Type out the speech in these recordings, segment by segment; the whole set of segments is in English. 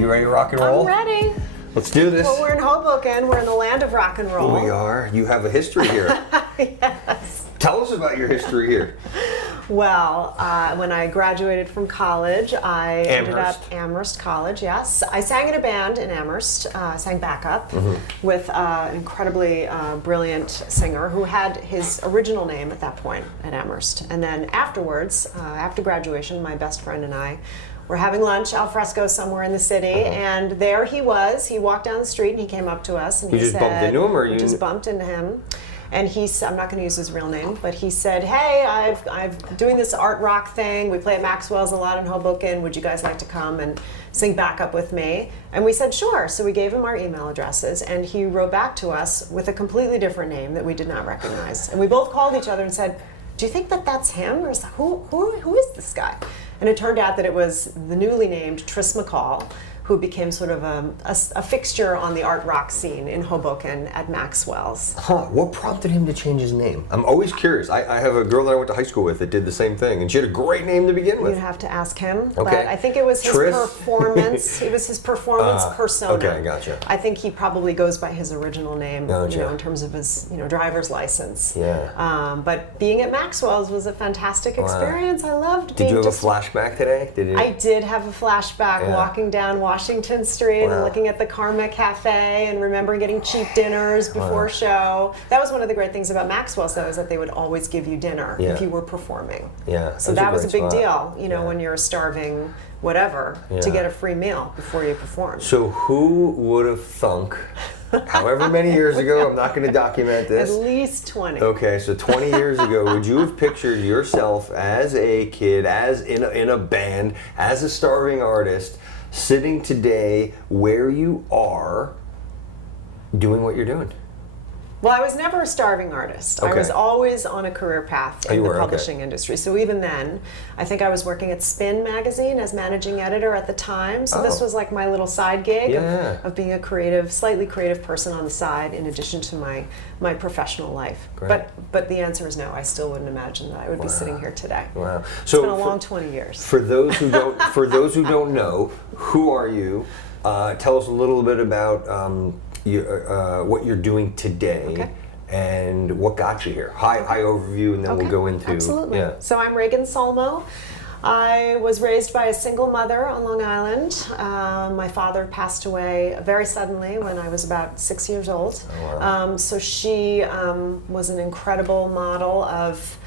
you ready to rock and roll? I'm ready. Let's do this. Well, we're in Hoboken. We're in the land of rock and roll. We are. You have a history here. Yes. Tell us about your history here. Well, when I graduated from college, I ended up Amherst. Amherst College, yes. I sang in a band in Amherst. I sang backup with an incredibly brilliant singer who had his original name at that point at Amherst. And then afterwards, after graduation, my best friend and I were having lunch al fresco somewhere in the city, and there he was. He walked down the street and he came up to us and You he just said, bumped into him, or we you just bumped into him. And I'm not going to use his real name, but he said, "Hey, I'm doing this art rock thing. We play at Maxwell's a lot in Hoboken. Would you guys like to come and sing backup with me?" And we said, "Sure." So we gave him our email addresses, and he wrote back to us with a completely different name that we did not recognize. And we both called each other and said, "Do you think that that's him, or is that, who is this guy?" And it turned out that it was the newly named Tris Mccall, who became sort of a fixture on the art rock scene in Hoboken at Maxwell's. Huh, what prompted him to change his name? I'm always curious. I have a girl that I went to high school with that did the same thing, and she had a great name to begin with. You'd have to ask him, Okay. but I think it was his Tris? performance. It was his performance persona. Okay, gotcha. I think he probably goes by his original name, Gotcha. in terms of his, driver's license. Yeah. But being at Maxwell's was a fantastic experience. I loved Did being you have a flashback today? I did have a flashback Yeah. walking down Washington Street and looking at the Karma Cafe and remembering getting cheap dinners before show. That was one of the great things about Maxwell's, though, is that they would always give you dinner if you were performing. Yeah. So that was a great big spot. deal, when you're starving whatever, to get a free meal before you perform. So who would have thunk, however many years ago, I'm not going to document this. At least 20. Okay, so 20 years ago, would you have pictured yourself as a kid, as in a band, as a starving artist, sitting today where you are, doing what you're doing? Well, I was never a starving artist. I Okay. was always on a career path in the publishing industry. So even then, I think I was working at Spin magazine as managing editor at the time. So this was like my little side gig of being a slightly creative person on the side in addition to my professional life. Great. But the answer is no. I still wouldn't imagine that I would be sitting here today. Wow. It's So been a long 20 years. For those who don't know, who are you? Tell us a little bit about what you're doing today and what got you here. High overview, and then we'll go into Absolutely. So I'm Regan Solmo. I was raised by a single mother on Long Island. My father passed away very suddenly when I was about 6 years old. Oh, wow. So she was an incredible model of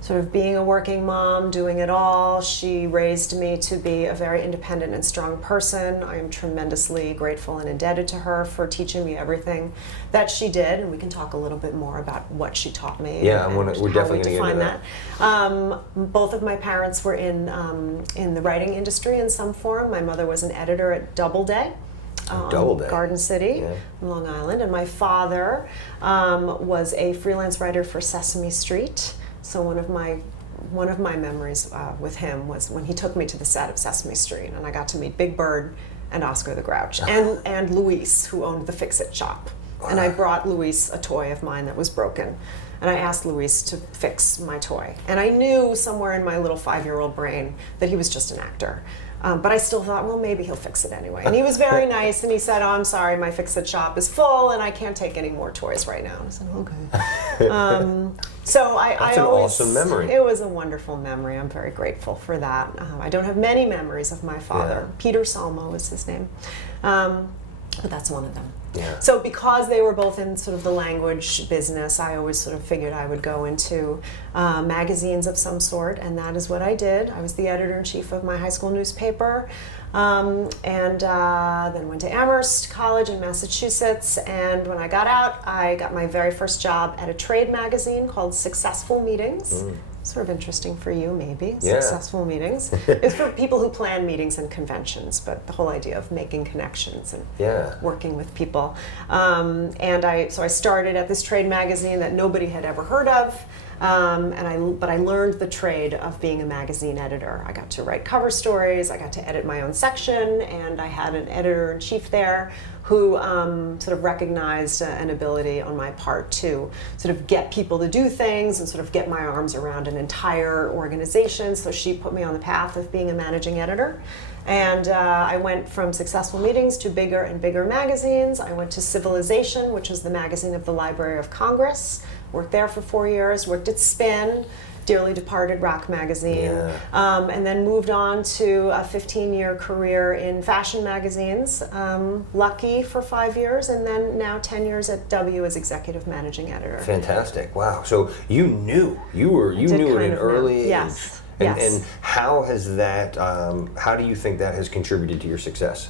sort of being a working mom, doing it all. She raised me to be a very independent and strong person. I am tremendously grateful and indebted to her for teaching me everything that she did, and we can talk a little bit more about what she taught me. Yeah, and we're how definitely we going to get define into that. Both of my parents were in the writing industry in some form. My mother was an editor at Doubleday. Doubleday. Garden City, Long Island, and my father was a freelance writer for Sesame Street. So one of my memories with him was when he took me to the set of Sesame Street, and I got to meet Big Bird and Oscar the Grouch and Luis, who owned the Fix-It shop. And I brought Luis a toy of mine that was broken, and I asked Luis to fix my toy. And I knew somewhere in my little 5-year-old brain that he was just an actor. But I still thought, well, maybe he'll fix it anyway. And he was very nice, and he said, "Oh, I'm sorry, my Fix-It shop is full, and I can't take any more toys right now." And I said, "Okay." So That's an awesome memory. It was a wonderful memory. I'm very grateful for that. I don't have many memories of my father. Peter Solmo was his name. But that's one of them. Yeah. So because they were both in sort of the language business, I always sort of figured I would go into magazines of some sort, and that is what I did. I was the editor-in-chief of my high school newspaper, and then went to Amherst College in Massachusetts, and when I got out, I got my very first job at a trade magazine called Successful Meetings. Sort of interesting for you, maybe. Successful Meetings. It's for people who plan meetings and conventions, but the whole idea of making connections and working with people. So I started at this trade magazine that nobody had ever heard of. But I learned the trade of being a magazine editor. I got to write cover stories, I got to edit my own section, and I had an editor-in-chief there who sort of recognized an ability on my part to sort of get people to do things and sort of get my arms around an entire organization. So she put me on the path of being a managing editor. And I went from successful meetings to bigger and bigger magazines. I went to Civilization, which is the magazine of the Library of Congress. Worked there for 4 years, worked at Spin, dearly departed rock magazine, and then moved on to a 15-year career in fashion magazines, Lucky for 5 years, and then now 10 years at W as executive managing editor. Fantastic. Wow. So you knew at an early age. Yes. And how has that, how do you think that has contributed to your success?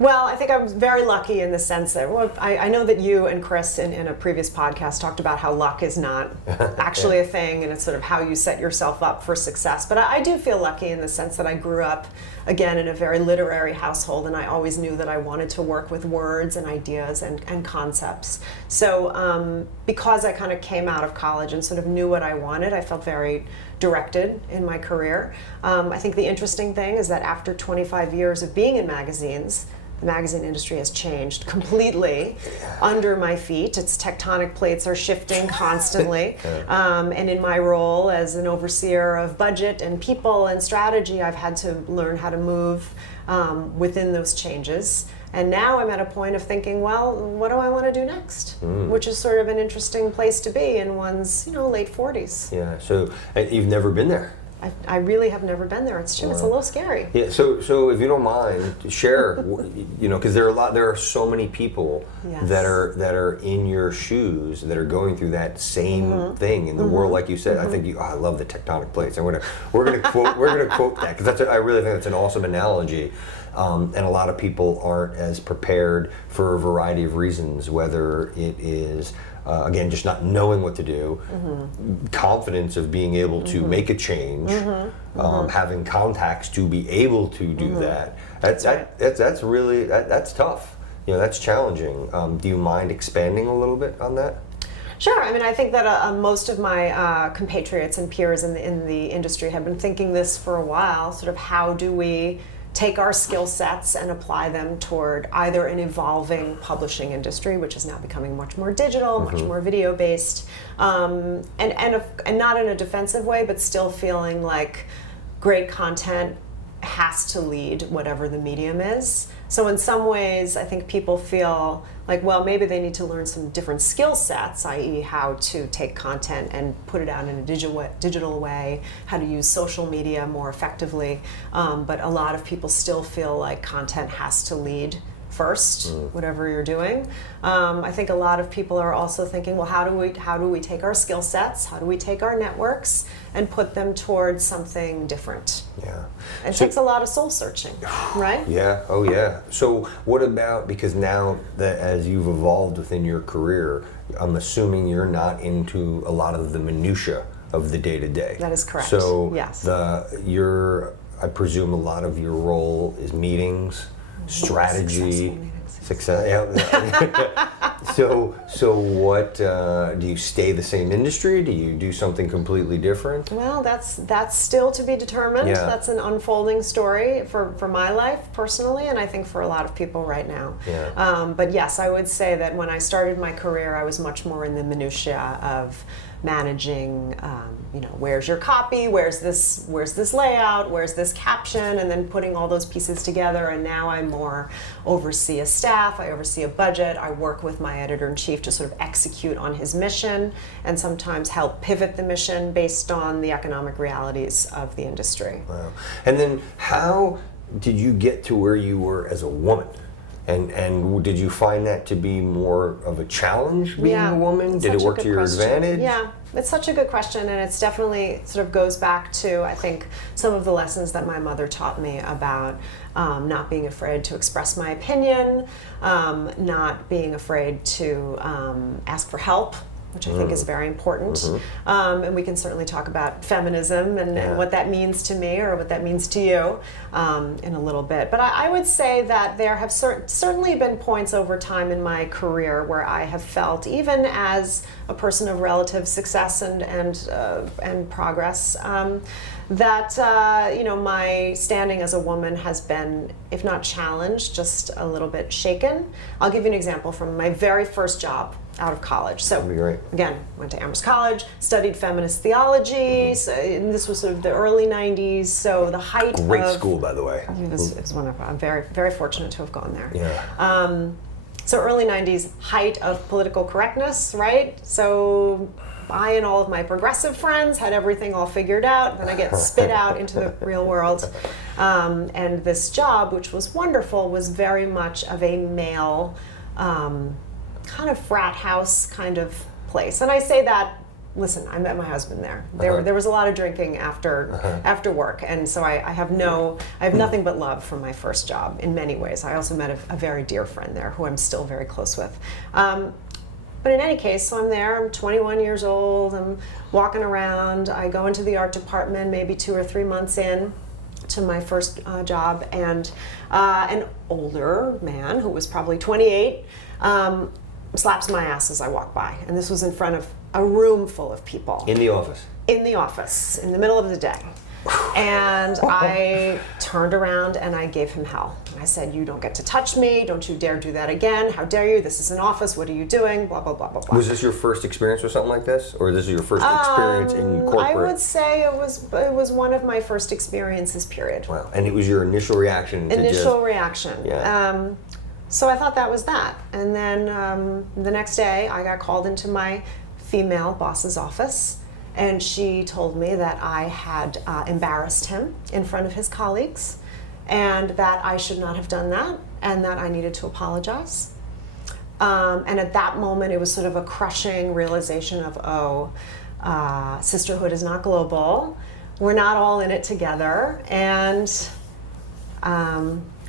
Well, I think I was very lucky in the sense that I know that you and Chris in a previous podcast talked about how luck is not actually a thing, and it's sort of how you set yourself up for success. But I do feel lucky in the sense that I grew up, again, in a very literary household, and I always knew that I wanted to work with words and ideas and concepts. So because I kind of came out of college and sort of knew what I wanted, I felt very directed in my career. I think the interesting thing is that after 25 years of being in magazines, the magazine industry has changed completely under my feet. Its tectonic plates are shifting constantly. And in my role as an overseer of budget and people and strategy, I've had to learn how to move within those changes. And now I'm at a point of thinking, well, what do I want to do next? Which is sort of an interesting place to be in one's, late 40s. Yeah, so you've never been there? I really have never been there. It's true. Wow. It's a little scary. Yeah. So if you don't mind, share. Because there are so many people that are in your shoes that are going through that same thing in the world, like you said. I think I love the tectonic plates. We're gonna quote that because I really think that's an awesome analogy. And a lot of people aren't as prepared for a variety of reasons, whether it is again, just not knowing what to do, confidence of being able to make a change, having contacts to be able to do that. That's really tough. That's challenging. Do you mind expanding a little bit on that? Sure. I mean, I think that most of my compatriots and peers in the industry have been thinking this for a while. Sort of, how do we take our skill sets and apply them toward either an evolving publishing industry, which is now becoming much more digital, much more video based, and not in a defensive way, but still feeling like great content has to lead whatever the medium is. So in some ways, I think people feel like, well, maybe they need to learn some different skill sets, i.e. how to take content and put it out in a digital way, how to use social media more effectively. But a lot of people still feel like content has to lead first, whatever you're doing. I think a lot of people are also thinking, well, how do we take our skill sets, how do we take our networks and put them towards something different? Yeah. It takes a lot of soul searching, right? Yeah, oh yeah. So what about, because now that as you've evolved within your career, I'm assuming you're not into a lot of the minutia of the day-to-day. That is correct. So yes. I presume a lot of your role is meetings, strategy, success. Yeah. So what do you stay the same industry? Do you do something completely different? Well, that's still to be determined. Yeah. That's an unfolding story for my life personally, and I think for a lot of people right now. Yeah. But yes, I would say that when I started my career, I was much more in the minutia of managing, where's your copy, where's this layout, where's this caption, and then putting all those pieces together. And now I more oversee a staff, I oversee a budget, I work with my editor-in-chief to sort of execute on his mission and sometimes help pivot the mission based on the economic realities of the industry. Wow. And then how did you get to where you were as a woman? And did you find that to be more of a challenge being a woman? Did it work to your advantage? Yeah, it's such a good question, and it's definitely sort of goes back to, I think, some of the lessons that my mother taught me about not being afraid to express my opinion, not being afraid to ask for help which I think is very important. And we can certainly talk about feminism and what that means to me or what that means to you in a little bit. But I would say that there have certainly been points over time in my career where I have felt, even as a person of relative success and progress, that my standing as a woman has been, if not challenged, just a little bit shaken. I'll give you an example from my very first job out of college. So That'd be great. again, went to Amherst College, studied Feminist Theology, and this was sort of the early 90s, so the height of... Great school, by the way. It was wonderful. I'm very, very fortunate to have gone there. Yeah. So early 90s, height of political correctness, right? So I and all of my progressive friends had everything all figured out. Then I get spit out into the real world. And this job, which was wonderful, was very much of a male kind of frat house kind of place. And I say that, listen, I met my husband there. There was a lot of drinking after work, and so I have nothing but love for my first job in many ways. I also met a very dear friend there who I'm still very close with. But in any case, so I'm there, I'm 21 years old, I'm walking around, I go into the art department maybe 2 or 3 months in to my first job, and an older man who was probably 28 slaps my ass as I walk by. And this was in front of a room full of people. In the office? In the office, in the middle of the day. And I turned around and I gave him hell. And I said, "You don't get to touch me. Don't you dare do that again. How dare you? This is an office. What are you doing? Blah, blah, blah, blah, blah." Was this your first experience with something like this? Or this is your first experience in corporate? I would say it was one of my first experiences, period. Wow. And it was your initial reaction to Initial reaction. Yeah. So I thought that was that. And then the next day I got called into my female boss's office, and she told me that I had embarrassed him in front of his colleagues, and that I should not have done that, and that I needed to apologize. And at that moment it was sort of a crushing realization of, sisterhood is not global. We're not all in it together. And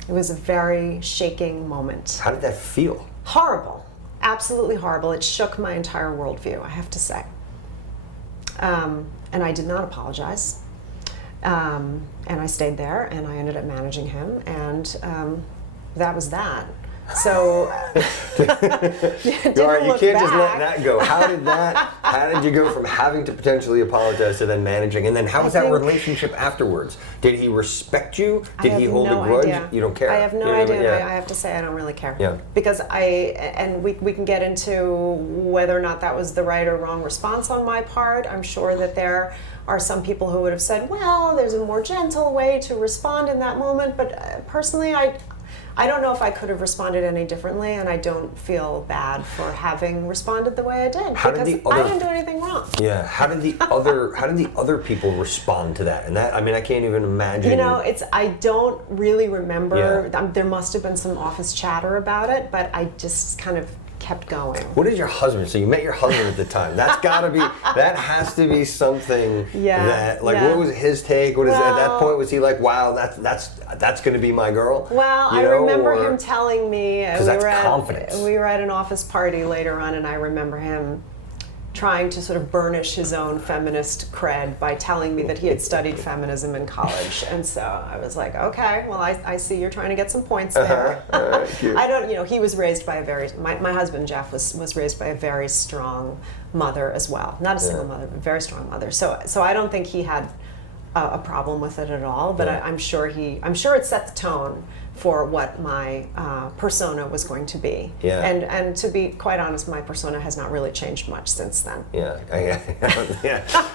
it was a very shaking moment. How did that feel? Horrible. Absolutely horrible. It shook my entire worldview, I have to say. And I did not apologize. And I stayed there, and I ended up managing him, and that was that. So You can't just let that go. How did you go from having to potentially apologize to then managing? And then how was that relationship afterwards? Did he respect you? Did he hold a grudge? Idea. You don't care. I have no idea. I have to say I don't really care. Yeah. Because we can get into whether or not that was the right or wrong response on my part. I'm sure that there are some people who would have said, well, there's a more gentle way to respond in that moment. But personally, I don't know if I could have responded any differently, and I don't feel bad for having responded the way I did, because I didn't do anything wrong. Yeah. How did the other people respond to that? And that, I mean, I can't even imagine. You know, I don't really remember. Yeah. There must have been some office chatter about it, but I just kind of kept going. What is your husband? So you met your husband at the time. That has to be something that, like, what was his take? At that point, was he like, wow, that's going to be my girl? Well, I remember him telling me, confidence. We were at an office party later on, and I remember him trying to sort of burnish his own feminist cred by telling me that he had studied feminism in college. And so I was like, okay, well, I see you're trying to get some points there. I don't, he was raised by my husband, Jeff, was raised by a very strong mother as well. Not a single mother, but a very strong mother. So I don't think he had a problem with it at all, but I'm sure it set the tone for what my persona was going to be. Yeah. And to be quite honest, my persona has not really changed much since then. Yeah,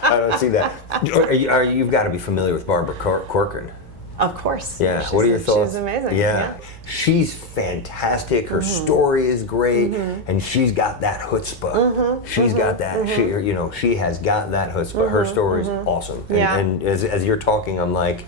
I don't see that. You've got to be familiar with Barbara Corcoran. Of course. Yeah. What are your thoughts? She's amazing. Yeah. She's fantastic. Her story is great, and she's got that chutzpah. She's got that. She has got that chutzpah. Her story is awesome. And as you're talking, I'm like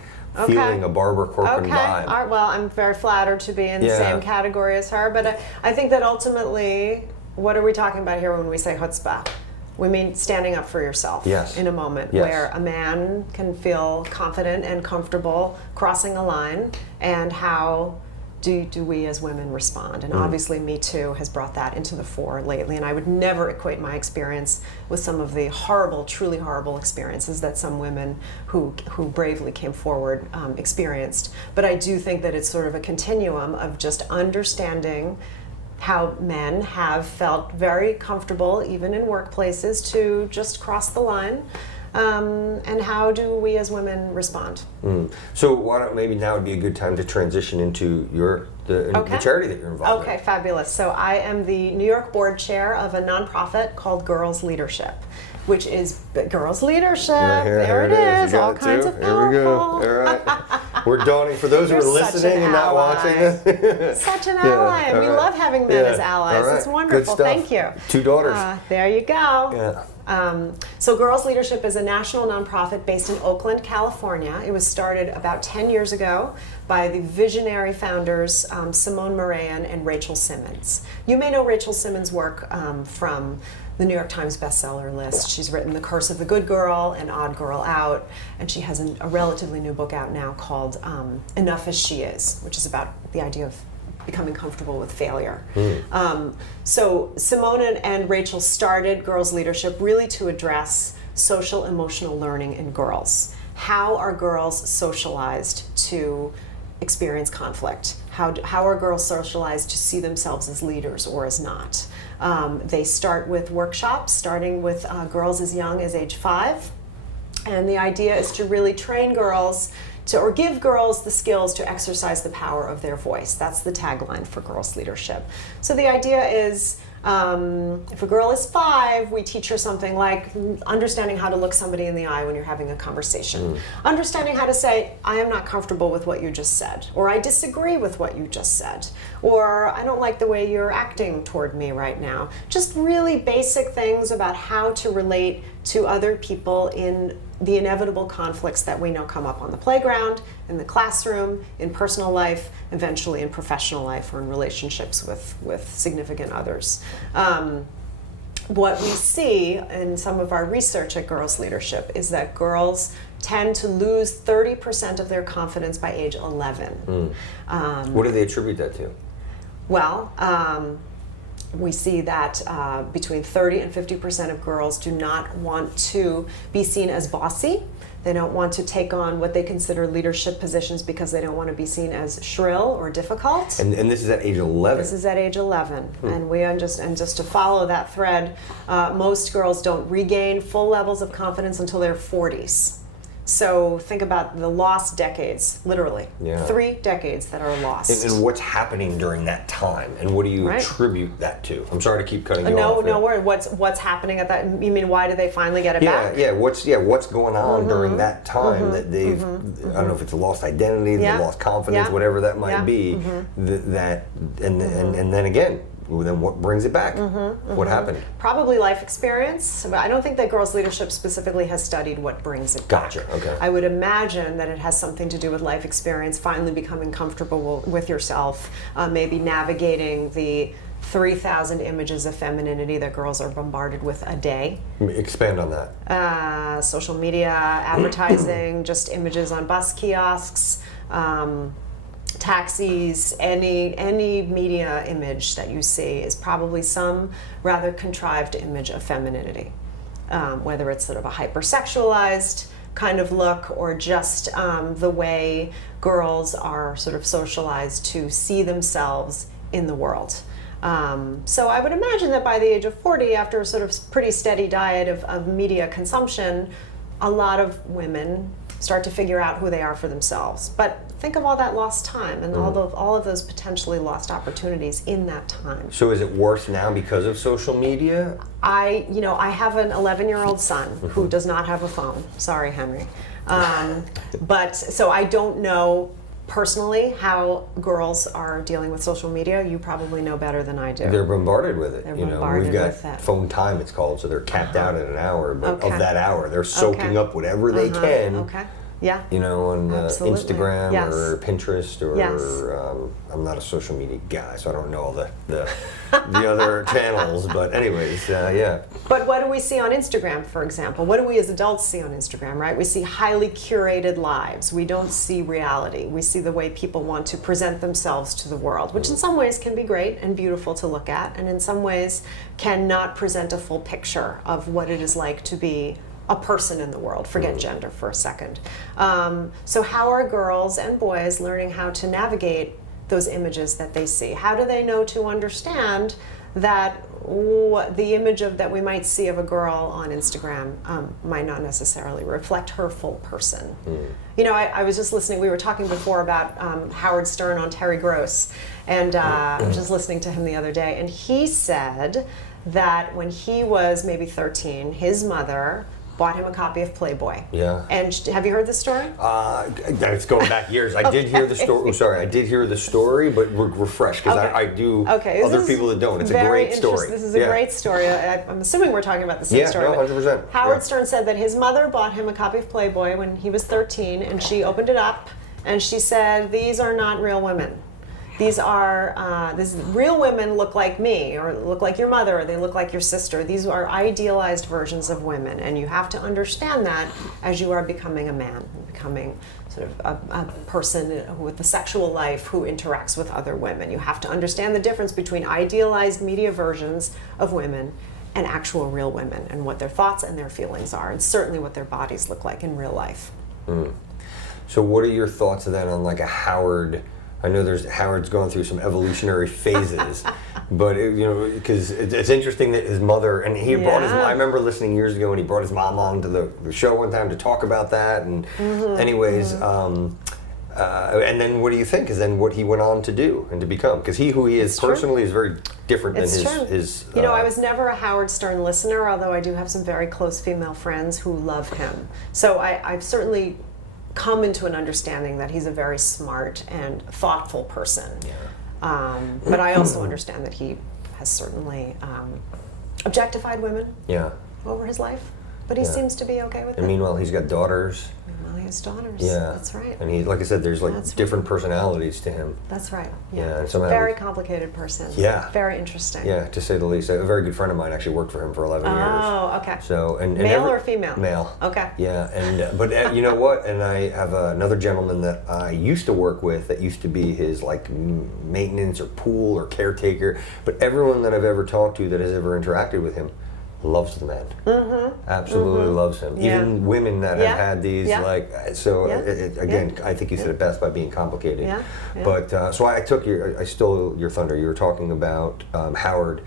feeling a Barbara Corcoran vibe. All right. Well, I'm very flattered to be in the same category as her, but I think that ultimately, what are we talking about here when we say chutzpah? We mean standing up for yourself in a moment where a man can feel confident and comfortable crossing a line, and how do we as women respond? And obviously Me Too has brought that into the fore lately, and I would never equate my experience with some of the horrible, truly horrible experiences that some women who bravely came forward experienced. But I do think that it's sort of a continuum of just understanding how men have felt very comfortable, even in workplaces, to just cross the line. And how do we as women respond? So why don't maybe now would be a good time to transition into the charity that you're involved in. Okay, fabulous. So I am the New York board chair of a nonprofit called Girls Leadership, which is Girls Leadership. Right here, there it is. All kinds of powerful. Here we go. All right. We're dawning for those who are listening and not watching this. Such an ally. And we love having men as allies. Right. It's wonderful. Thank you. 2 daughters. There you go. So Girls Leadership is a national nonprofit based in Oakland, California. It was started about 10 years ago by the visionary founders Simone Moran and Rachel Simmons. You may know Rachel Simmons' work from the New York Times bestseller list. She's written The Curse of the Good Girl and Odd Girl Out, and she has a relatively new book out now called Enough as She Is, which is about the idea of becoming comfortable with failure. So Simone and Rachel started Girls Leadership really to address social emotional learning in girls. How are girls socialized to experience conflict? How are girls socialized to see themselves as leaders or as not? They start with workshops, starting with girls as young as age 5. And the idea is to really train girls or give girls the skills to exercise the power of their voice. That's the tagline for Girls Leadership. So the idea is, if a girl is 5, we teach her something like understanding how to look somebody in the eye when you're having a conversation. Understanding how to say, I am not comfortable with what you just said, or I disagree with what you just said, or I don't like the way you're acting toward me right now. Just really basic things about how to relate to other people in the inevitable conflicts that we know come up on the playground, in the classroom, in personal life, eventually in professional life or in relationships with significant others. What we see in some of our research at Girls Leadership is that girls tend to lose 30% of their confidence by age 11. What do they attribute that to? Well, we see that between 30 and 50% of girls do not want to be seen as bossy. They don't want to take on what they consider leadership positions because they don't want to be seen as shrill or difficult. And this is at age 11? This is at age 11. And just to follow that thread, most girls don't regain full levels of confidence until their 40s. So think about the lost decades, literally. 3 decades that are lost. And what's happening during that time? And what do you attribute that to? I'm sorry to keep cutting you off. No worry. What's happening at that? You mean why do they finally get it back? What's going on during that time that they've, I don't know if it's a lost identity, the lost confidence, whatever that might be, and then again, then what brings it back? What happened? Probably life experience, but I don't think that Girls Leadership specifically has studied what brings it back. Gotcha, okay. I would imagine that it has something to do with life experience, finally becoming comfortable with yourself, maybe navigating the 3,000 images of femininity that girls are bombarded with a day. Expand on that. Social media, advertising, just images on bus kiosks, taxis, any media image that you see is probably some rather contrived image of femininity, whether it's sort of a hypersexualized kind of look or just the way girls are sort of socialized to see themselves in the world. So I would imagine that by the age of 40, after a sort of pretty steady diet of media consumption, a lot of women start to figure out who they are for themselves. But think of all that lost time and all of those potentially lost opportunities in that time. So is it worse now because of social media? I have an 11-year-old son who does not have a phone. Sorry, Henry. But so I don't know personally how girls are dealing with social media. You probably know better than I do. They're bombarded with it. They're We've bombarded got with it. phone time, it's called, so they're capped out at an hour. But of that hour, they're soaking up whatever they can. Yeah. You know, on Absolutely. Instagram Yes. or Pinterest or Yes. I'm not a social media guy, so I don't know all the other channels. But anyways, yeah. But what do we see on Instagram, for example? What do we as adults see on Instagram, right? We see highly curated lives. We don't see reality. We see the way people want to present themselves to the world, which in some ways can be great and beautiful to look at, and in some ways cannot present a full picture of what it is like to be a person in the world. Forget gender for a second. So how are girls and boys learning how to navigate those images that they see? How do they know to understand that the image that we might see of a girl on Instagram might not necessarily reflect her full person? You know, I was just listening, we were talking before about Howard Stern on Terry Gross, and I was just listening to him the other day, and he said that when he was maybe 13, his mother bought him a copy of Playboy. Yeah. And have you heard this story? It's going back years. I did hear the story. Sorry, I did hear the story, but refresh because I do. Okay. Other people that don't. It's a great story. This is a great story. I'm assuming we're talking about the same story. Yeah, 100%. Howard Stern said that his mother bought him a copy of Playboy when he was 13, and she opened it up, and she said, "These are not real women. These are, real women look like me, or look like your mother, or they look like your sister. These are idealized versions of women, and you have to understand that as you are becoming a man, becoming sort of a person with a sexual life who interacts with other women. You have to understand the difference between idealized media versions of women and actual real women, and what their thoughts and their feelings are, and certainly what their bodies look like in real life." So what are your thoughts then on like a Howard? I know Howard's going through some evolutionary phases, but because it's interesting that his mother, and he brought his. I remember listening years ago when he brought his mom on to the show one time to talk about that. And anyways, and then what do you think is then what he went on to do and to become? Because who he is personally is very different than his. You know, I was never a Howard Stern listener, although I do have some very close female friends who love him. So I've certainly come into an understanding that he's a very smart and thoughtful person. But I also understand that he has certainly objectified women over his life. But he seems to be okay with it. And meanwhile, he's got daughters. Meanwhile, he has daughters. Yeah. That's right. And he, like I said, there's like different personalities to him. That's right. Yeah. And somehow very complicated person. Yeah. Very interesting. Yeah, to say the least. A very good friend of mine actually worked for him for 11 years. Oh, okay. So and male or female? Male. Okay. Yeah, and but you know what? And I have another gentleman that I used to work with that used to be his like maintenance or pool or caretaker. But everyone that I've ever talked to that has ever interacted with him loves the man. Absolutely loves him. Even women that have had these like so. Again, I think you said it best by being complicated. But so I stole your thunder. You were talking about Howard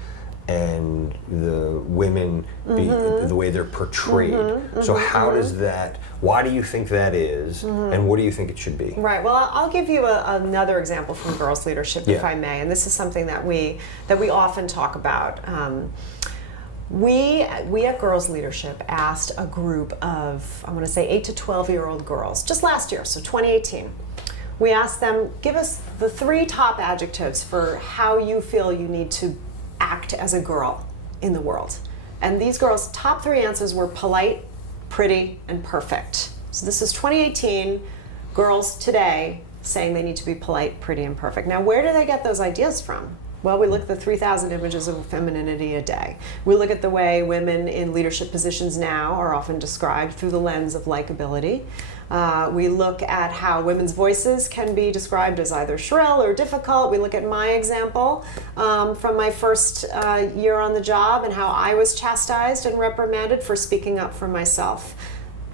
and the women, the way they're portrayed. So how does that? Why do you think that is, and what do you think it should be? Right. Well, I'll give you another example from girls' leadership, if I may. And this is something that we often talk about. We at Girls Leadership asked a group of, I'm going to say 8 to 12-year-old girls, just last year, so 2018. We asked them, give us the 3 top adjectives for how you feel you need to act as a girl in the world. And these girls' top 3 answers were polite, pretty, and perfect. So this is 2018, girls today saying they need to be polite, pretty, and perfect. Now, where do they get those ideas from? Well, we look at the 3,000 images of femininity a day. We look at the way women in leadership positions now are often described through the lens of likability. We look at how women's voices can be described as either shrill or difficult. We look at my example from my first year on the job and how I was chastised and reprimanded for speaking up for myself.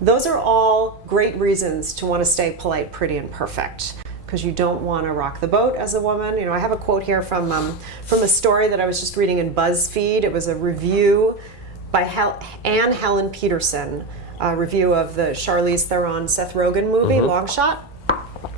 Those are all great reasons to want to stay polite, pretty, and perfect, because you don't want to rock the boat as a woman. You know, I have a quote here from a story that I was just reading in BuzzFeed. It was a review by Anne Helen Peterson, a review of the Charlize Theron, Seth Rogen movie, Long Shot.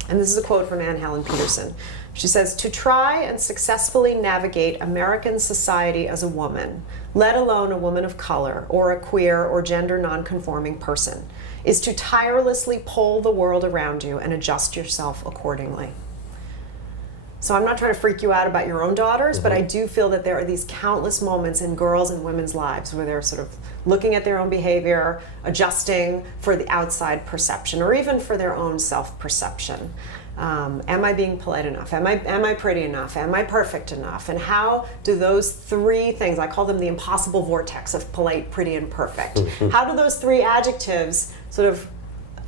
And this is a quote from Anne Helen Peterson. She says, "To try and successfully navigate American society as a woman, let alone a woman of color or a queer or gender non-conforming person, is to tirelessly poll the world around you and adjust yourself accordingly." So I'm not trying to freak you out about your own daughters, but I do feel that there are these countless moments in girls and women's lives where they're sort of looking at their own behavior, adjusting for the outside perception, or even for their own self-perception. Am I being polite enough? Am I pretty enough? Am I perfect enough? And how do those three things, I call them the impossible vortex of polite, pretty, and perfect. How do those three adjectives sort of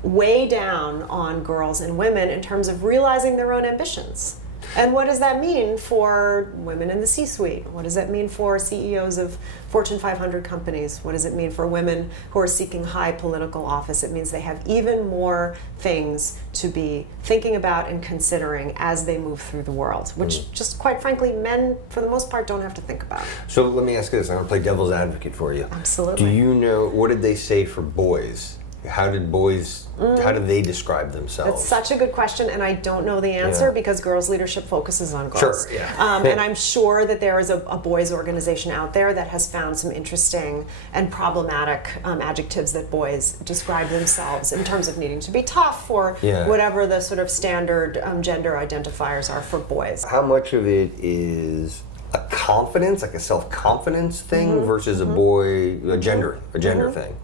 weigh down on girls and women in terms of realizing their own ambitions? And what does that mean for women in the C-suite? What does that mean for CEOs of Fortune 500 companies? What does it mean for women who are seeking high political office? It means they have even more things to be thinking about and considering as they move through the world, which just quite frankly, men, for the most part, don't have to think about. So let me ask you this. I'm going to play devil's advocate for you. Absolutely. Do you know, what did they say for boys? How did boys, how do they describe themselves? That's such a good question, and I don't know the answer because girls' leadership focuses on girls. Sure, yeah. And I'm sure that there is a boys' organization out there that has found some interesting and problematic adjectives that boys describe themselves in terms of needing to be tough or whatever the sort of standard gender identifiers are for boys. How much of it is a confidence, like a self-confidence thing, versus a gender thing?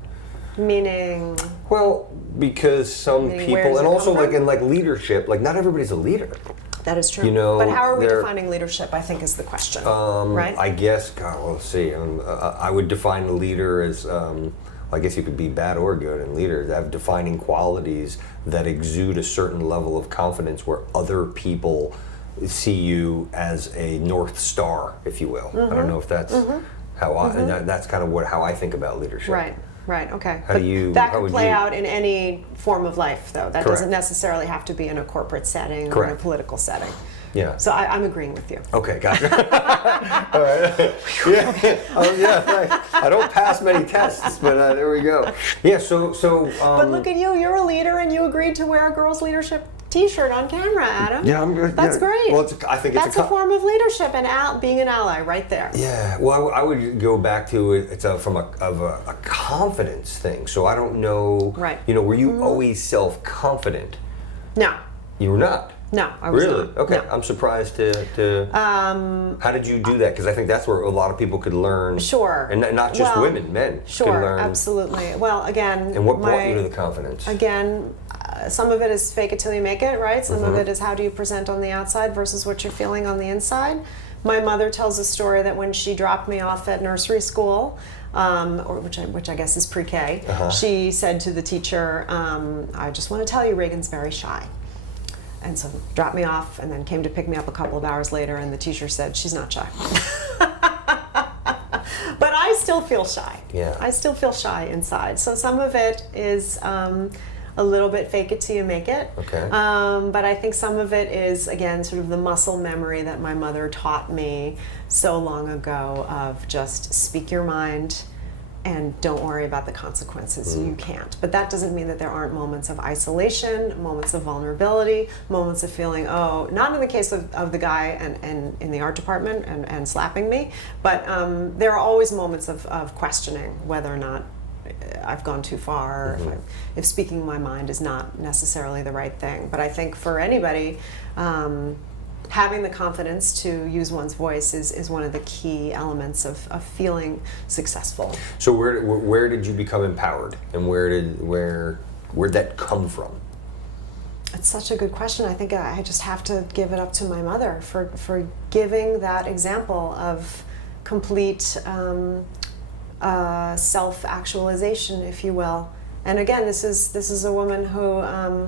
Meaning? Well, because some people, and also like in like leadership, like not everybody's a leader. That is true. You know, but how are we defining leadership, I think, is the question, right? I guess, God, well, let's see. I would define a leader as, I guess you could be bad or good, and leaders have defining qualities that exude a certain level of confidence where other people see you as a North Star, if you will. I don't know if that's how and that's kind of how I think think about leadership. Right, okay. That could play out in any form of life, though. That doesn't necessarily have to be in a corporate setting or in a political setting. Yeah. So I'm agreeing with you. Okay, gotcha. All right. Yeah. Oh, yeah. Thanks. I don't pass many tests, but there we go. Yeah. So. But look at you. You're a leader, and you agreed to wear a girls' leadership T-shirt on camera, Adam. Yeah, I'm good. That's great. Well, I think that's a form of leadership and being an ally, right there. Yeah. Well, I would go back to it. It's from a confidence thing. So I don't know. Right. You know, were you always self-confident? No. You were not. No, I was really? not. Okay. No. I'm surprised to how did you do that? Because I think that's where a lot of people could learn. Sure. And not just women, men. Sure, could learn. Absolutely. Well, again. And what brought you to the confidence? Again, some of it is fake it till you make it, right? Some of it is how do you present on the outside versus what you're feeling on the inside. My mother tells a story that when she dropped me off at nursery school, or which I guess is pre-K, she said to the teacher, I just want to tell you Regan's very shy. And so dropped me off and then came to pick me up a couple of hours later, and the teacher said, she's not shy. But I still feel shy. Yeah. I still feel shy inside. So some of it is a little bit fake it till you make it. Okay. But I think some of it is, again, sort of the muscle memory that my mother taught me so long ago of just speak your mind and don't worry about the consequences. You can't. But that doesn't mean that there aren't moments of isolation, moments of vulnerability, moments of feeling, oh, not in the case of the guy and in the art department and slapping me, but there are always moments of questioning whether or not I've gone too far, if speaking my mind is not necessarily the right thing. But I think for anybody, having the confidence to use one's voice is one of the key elements of feeling successful. So where did you become empowered, and where'd that come from? It's such a good question. I think I just have to give it up to my mother for giving that example of complete self-actualization, if you will. And again, this is a woman who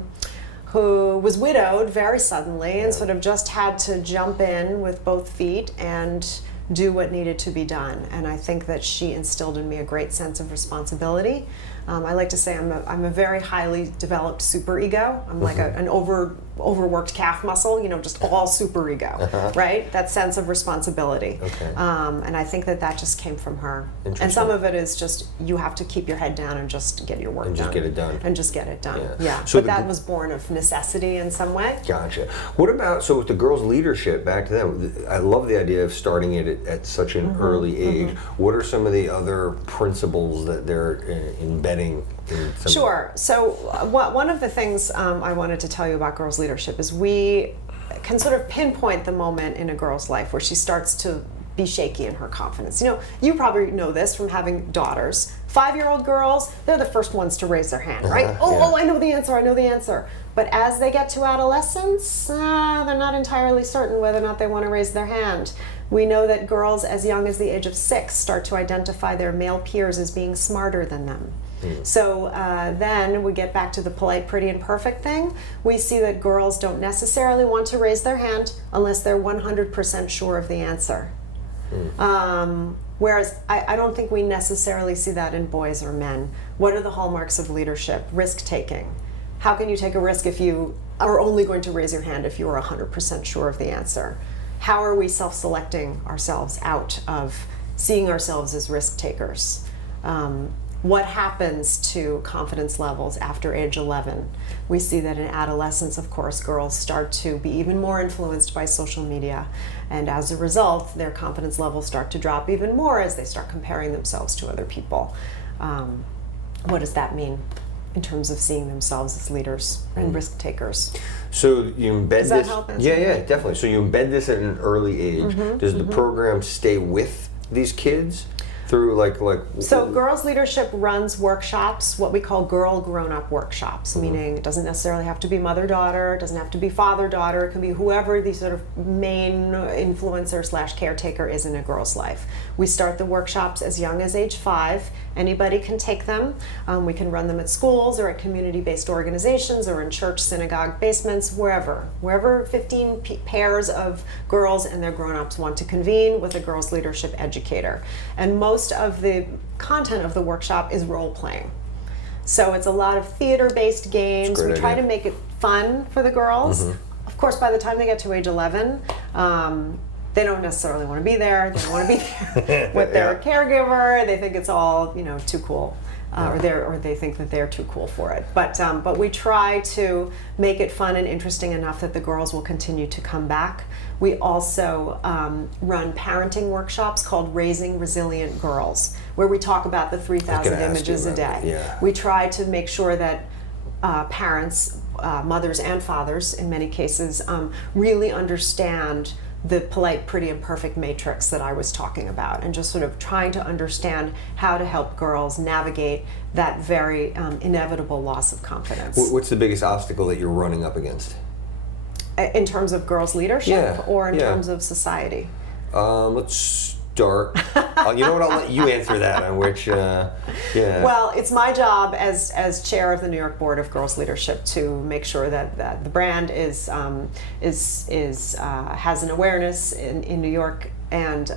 was widowed very suddenly and sort of just had to jump in with both feet and do what needed to be done. And I think that she instilled in me a great sense of responsibility. I like to say I'm a very highly developed superego. I'm like an overworked calf muscle, just all superego, right? That sense of responsibility. Okay. And I think that just came from her. And some of it is just you have to keep your head down and just get your work done. And just get it done. And just get it done. Yeah. So but that was born of necessity in some way. Gotcha. What about, so with the girls' leadership, back to them, I love the idea of starting it at such an early age. What are some of the other principles that they're embedding in some? Sure. So one of the things I wanted to tell you about girls' leadership is we can sort of pinpoint the moment in a girl's life where she starts to be shaky in her confidence. You know, you probably know this from having daughters. 5-year-old girls, they're the first ones to raise their hand, right? Oh, I know the answer. But as they get to adolescence, they're not entirely certain whether or not they want to raise their hand. We know that girls as young as the age of 6 start to identify their male peers as being smarter than them. So then we get back to the polite, pretty, and perfect thing. We see that girls don't necessarily want to raise their hand unless they're 100% sure of the answer. Whereas I don't think we necessarily see that in boys or men. What are the hallmarks of leadership? Risk-taking. How can you take a risk if you are only going to raise your hand if you are 100% sure of the answer? How are we self-selecting ourselves out of seeing ourselves as risk-takers? What happens to confidence levels after age 11? We see that in adolescence, of course, girls start to be even more influenced by social media. And as a result, their confidence levels start to drop even more as they start comparing themselves to other people. What does that mean in terms of seeing themselves as leaders and risk takers? So you embed Does that this. help? Yeah, definitely. So you embed this at an early age. Does the program stay with these kids through like? So Girls Leadership runs workshops, what we call girl grown-up workshops, meaning it doesn't necessarily have to be mother-daughter, it doesn't have to be father-daughter, it can be whoever the sort of main influencer / caretaker is in a girl's life. We start the workshops as young as age 5. Anybody can take them. We can run them at schools or at community-based organizations or in church, synagogue basements, wherever 15 pairs of girls and their grown-ups want to convene with a girls leadership educator. And most of the content of the workshop is role-playing. So it's a lot of theater-based games. We try to make it fun for the girls. Of course, by the time they get to age 11, they don't necessarily want to be there. They don't want to be there with their caregiver. They think it's all, too cool, or they think that they're too cool for it. But we try to make it fun and interesting enough that the girls will continue to come back. We also run parenting workshops called Raising Resilient Girls, where we talk about the 3,000 images a day. Yeah. We try to make sure that parents, mothers and fathers in many cases, really understand the polite, pretty, and perfect matrix that I was talking about, and just sort of trying to understand how to help girls navigate that very inevitable loss of confidence. What's the biggest obstacle that you're running up against? In terms of girls' leadership or in terms of society? Let's start. You know what? I'll let you answer that. On which, Well, it's my job as chair of the New York Board of Girls Leadership to make sure that the brand is has an awareness in New York. And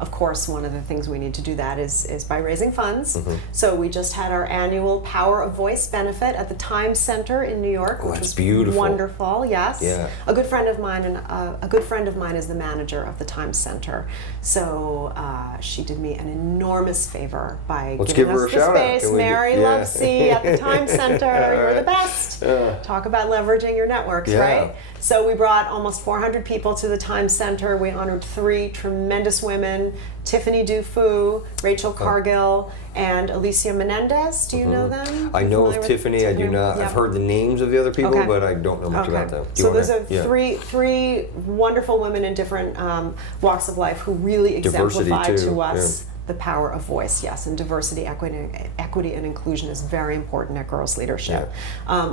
of course, one of the things we need to do that is by raising funds. So we just had our annual Power of Voice benefit at the Times Center in New York, which was beautiful. Wonderful. Yes. Yeah. A good friend of mine is the manager of the Times Center. So she did me an enormous favor by giving us the space. Mary Lovesey at the Times Center. You're the best. Talk about leveraging your networks, right? So we brought almost 400 people to the Times Center. We honored 3 tremendous women, Tiffany Dufu, Rachel Cargill, and Alicia Menendez. Do you know them? I know of Tiffany. I do not. I've heard the names of the other people, but I don't know much about them. So those are three wonderful women in different walks of life who really exemplify to us the power of voice, yes, and diversity, equity, and inclusion is very important at Girls Leadership.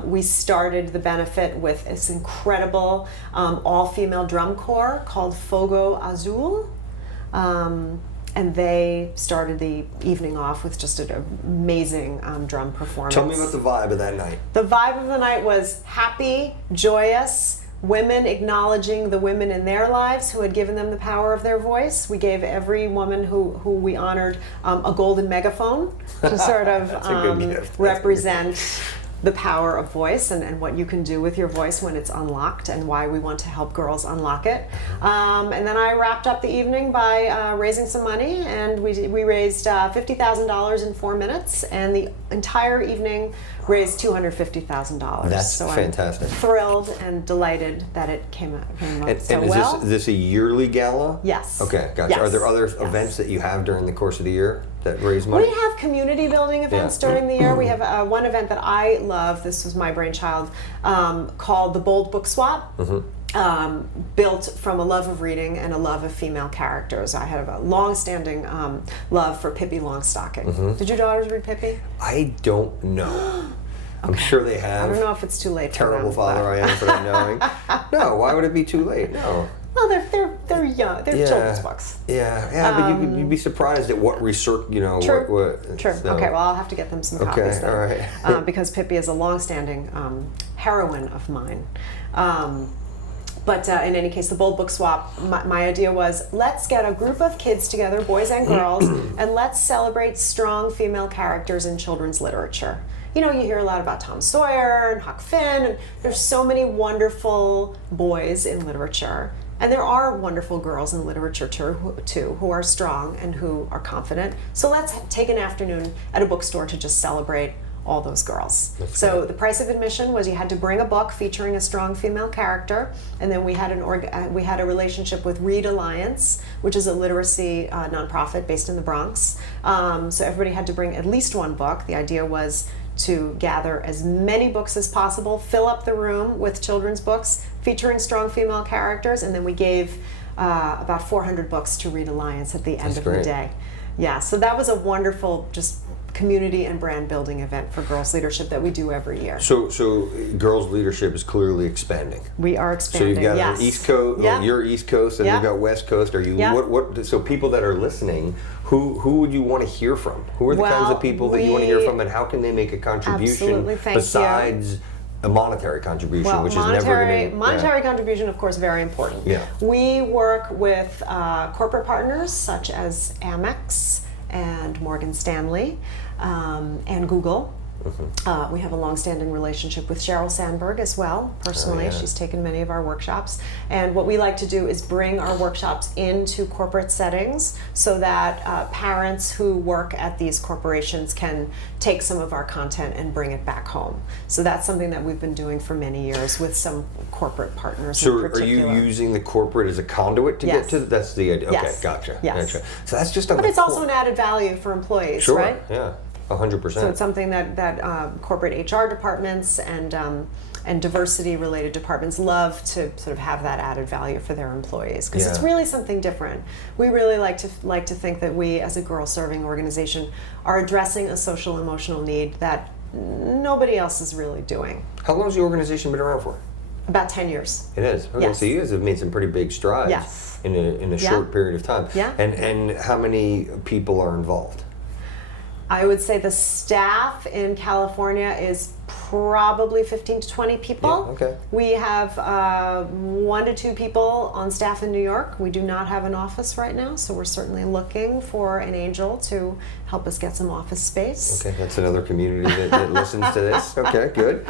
We started the benefit with this incredible all-female drum corps called Fogo Azul, and they started the evening off with just an amazing drum performance. Tell me about the vibe of that night. The vibe of the night was happy, joyous, women acknowledging the women in their lives who had given them the power of their voice. We gave every woman who we honored a golden megaphone to sort of represent the power of voice and what you can do with your voice when it's unlocked, and why we want to help girls unlock it. And then I wrapped up the evening by raising some money, and we raised $50,000 in 4 minutes, and the entire evening raised $250,000. That's fantastic. I'm thrilled and delighted that it came out so well. And is this a yearly gala? Yes. Okay, gotcha. Yes. Are there other events that you have during the course of the year that raise money? We have community building events during the year. We have one event that I love, this was my brainchild, called the Bold Book Swap. built from a love of reading and a love of female characters. I had a long-standing love for Pippi Longstocking. Did your daughters read Pippi? I don't know. I'm sure they have. I don't know if it's too late. Terrible father I am for not knowing. No, why would it be too late? No. Well, they're young. They're children's books. Yeah, but you'd be surprised at what research, True. True. So. Okay, well, I'll have to get them some copies then. All right. Because Pippi is a long-standing heroine of mine. But in any case, the Bold Book Swap, my idea was, let's get a group of kids together, boys and girls, and let's celebrate strong female characters in children's literature. You know, you hear a lot about Tom Sawyer and Huck Finn, and there's so many wonderful boys in literature. And there are wonderful girls in literature too, who are strong and who are confident. So let's take an afternoon at a bookstore to just celebrate all those girls. So the price of admission was you had to bring a book featuring a strong female character, and then we had a relationship with Read Alliance, which is a literacy nonprofit based in the Bronx. So everybody had to bring at least one book. The idea was to gather as many books as possible, fill up the room with children's books featuring strong female characters, and then we gave about 400 books to Read Alliance at the end of the day. Yeah, so that was a wonderful just community and brand building event for girls leadership that we do every year. So girls leadership is clearly expanding. We are expanding. So you've got an East Coast, you're East Coast, and you've got West Coast. Are you what? So people that are listening, who would you want to hear from? Who are the kinds of people that you want to hear from, and how can they make a contribution besides a monetary contribution, which is never going to... Monetary contribution, of course, very important. Yeah. We work with corporate partners such as Amex and Morgan Stanley and Google. We have a long-standing relationship with Sheryl Sandberg as well, personally. She's taken many of our workshops. And what we like to do is bring our workshops into corporate settings so that parents who work at these corporations can take some of our content and bring it back home. So that's something that we've been doing for many years with some corporate partners in particular. So are you using the corporate as a conduit to get to? That's the idea. Okay, gotcha. So that's just But it's also an added value for employees, right? Yeah. 100%. So it's something that corporate HR departments and diversity-related departments love to sort of have that added value for their employees, because it's really something different. We really like to think that we, as a girl-serving organization, are addressing a social emotional need that nobody else is really doing. How long has the organization been around for? About 10 years. It is. Okay, yes. So you guys have made some pretty big strides in a short period of time. Yeah. And how many people are involved? I would say the staff in California is probably 15 to 20 people. Yeah, okay. We have 1 to 2 people on staff in New York. We do not have an office right now, so we're certainly looking for an angel to help us get some office space. Okay, that's another community that listens to this. Okay, good.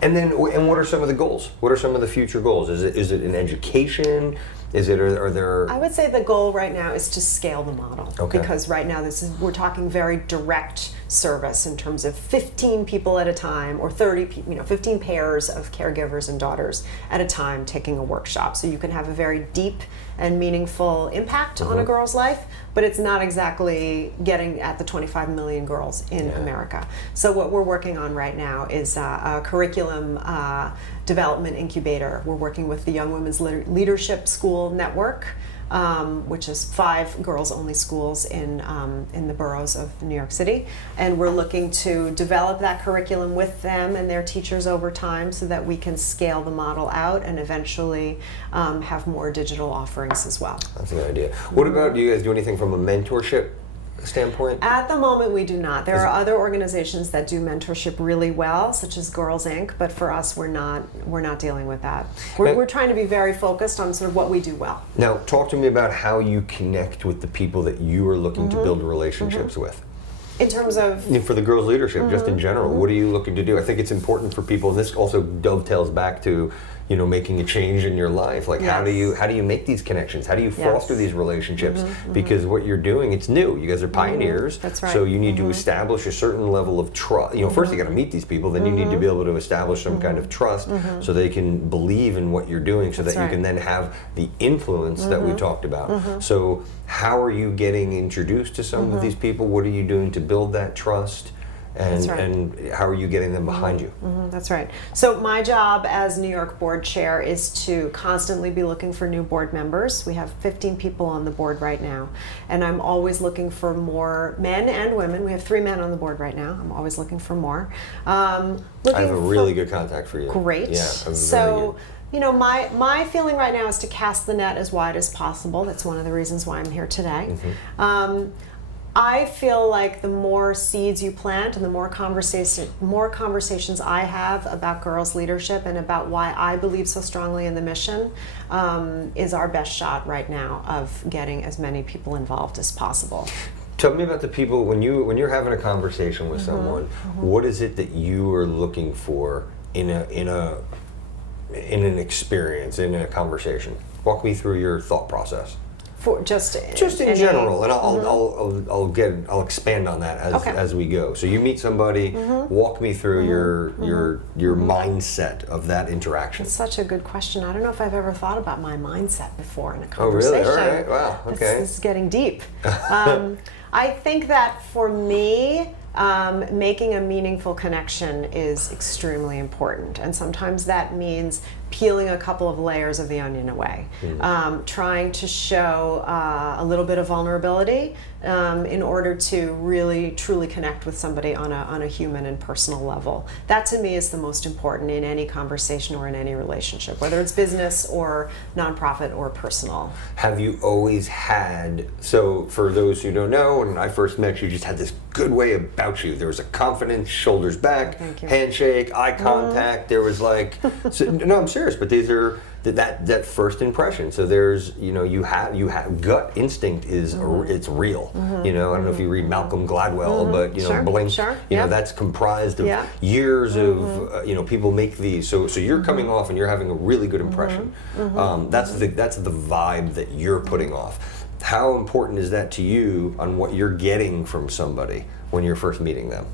And what are some of the goals? What are some of the future goals? Is it in education? Are there? I would say the goal right now is to scale the model. Okay. Because right now we're talking very direct service in terms of 15 people at a time, or 15 pairs of caregivers and daughters at a time taking a workshop. So you can have a very deep and meaningful impact on a girl's life, but it's not exactly getting at the 25 million girls in America. So what we're working on right now is a curriculum development incubator. We're working with the Young Women's Leadership School Network, which is 5 girls-only schools in the boroughs of New York City, and we're looking to develop that curriculum with them and their teachers over time so that we can scale the model out and eventually have more digital offerings as well. That's a good idea. What about, do you guys do anything from a mentorship standpoint? At the moment, we do not. There are other organizations that do mentorship really well, such as Girls Inc., but for us, we're not dealing with that. We're trying to be very focused on sort of what we do well. Now, talk to me about how you connect with the people that you are looking to build relationships with. In terms of? For the girls' leadership, just in general, what are you looking to do? I think it's important for people, and this also dovetails back to making a change in your life. Like, how do you make these connections? How do you foster these relationships? Because what you're doing, it's new. You guys are pioneers. That's right. So you need to establish a certain level of trust. First you got to meet these people, then you need to be able to establish some kind of trust so they can believe in what you're doing, so that you can then have the influence that we talked about. So how are you getting introduced to some of these people? What are you doing to build that trust? and That's right. and how are you getting them behind you? That's right. So my job as New York board chair is to constantly be looking for new board members. We have 15 people on the board right now, and I'm always looking for more men and women. We have 3 men on the board right now. I'm always looking for more. I have a really good contact for you. Great. Yeah, I'm very So, good. you know, my feeling right now is to cast the net as wide as possible. That's one of the reasons why I'm here today. I feel like the more seeds you plant and the more conversations I have about girls' leadership and about why I believe so strongly in the mission is our best shot right now of getting as many people involved as possible. Tell me about the people when you're having a conversation with someone. What is it that you are looking for in an experience, in a conversation? Walk me through your thought process. For just in general, and I'll expand on that as we go. So you meet somebody, walk me through your mindset of that interaction. It's such a good question. I don't know if I've ever thought about my mindset before in a Oh, really? conversation. All right. Wow. Okay. This is getting deep. I think that for me, making a meaningful connection is extremely important, and sometimes that means peeling a couple of layers of the onion away, trying to show a little bit of vulnerability in order to really truly connect with somebody on a human and personal level. That to me is the most important in any conversation or in any relationship, whether it's business or nonprofit or personal. Have you always had, so for those who don't know, when I first met you, just had this good way about you. There was a confidence, shoulders back, handshake, eye contact. There was like, so, no, I'm serious, but these are that first impression. So there's, you have gut instinct is it's real. I don't know if you read Malcolm Gladwell, but Blink, that's comprised of years of people make these. So you're coming off and you're having a really good impression. That's the vibe that you're putting off. How important is that to you on what you're getting from somebody when you're first meeting them?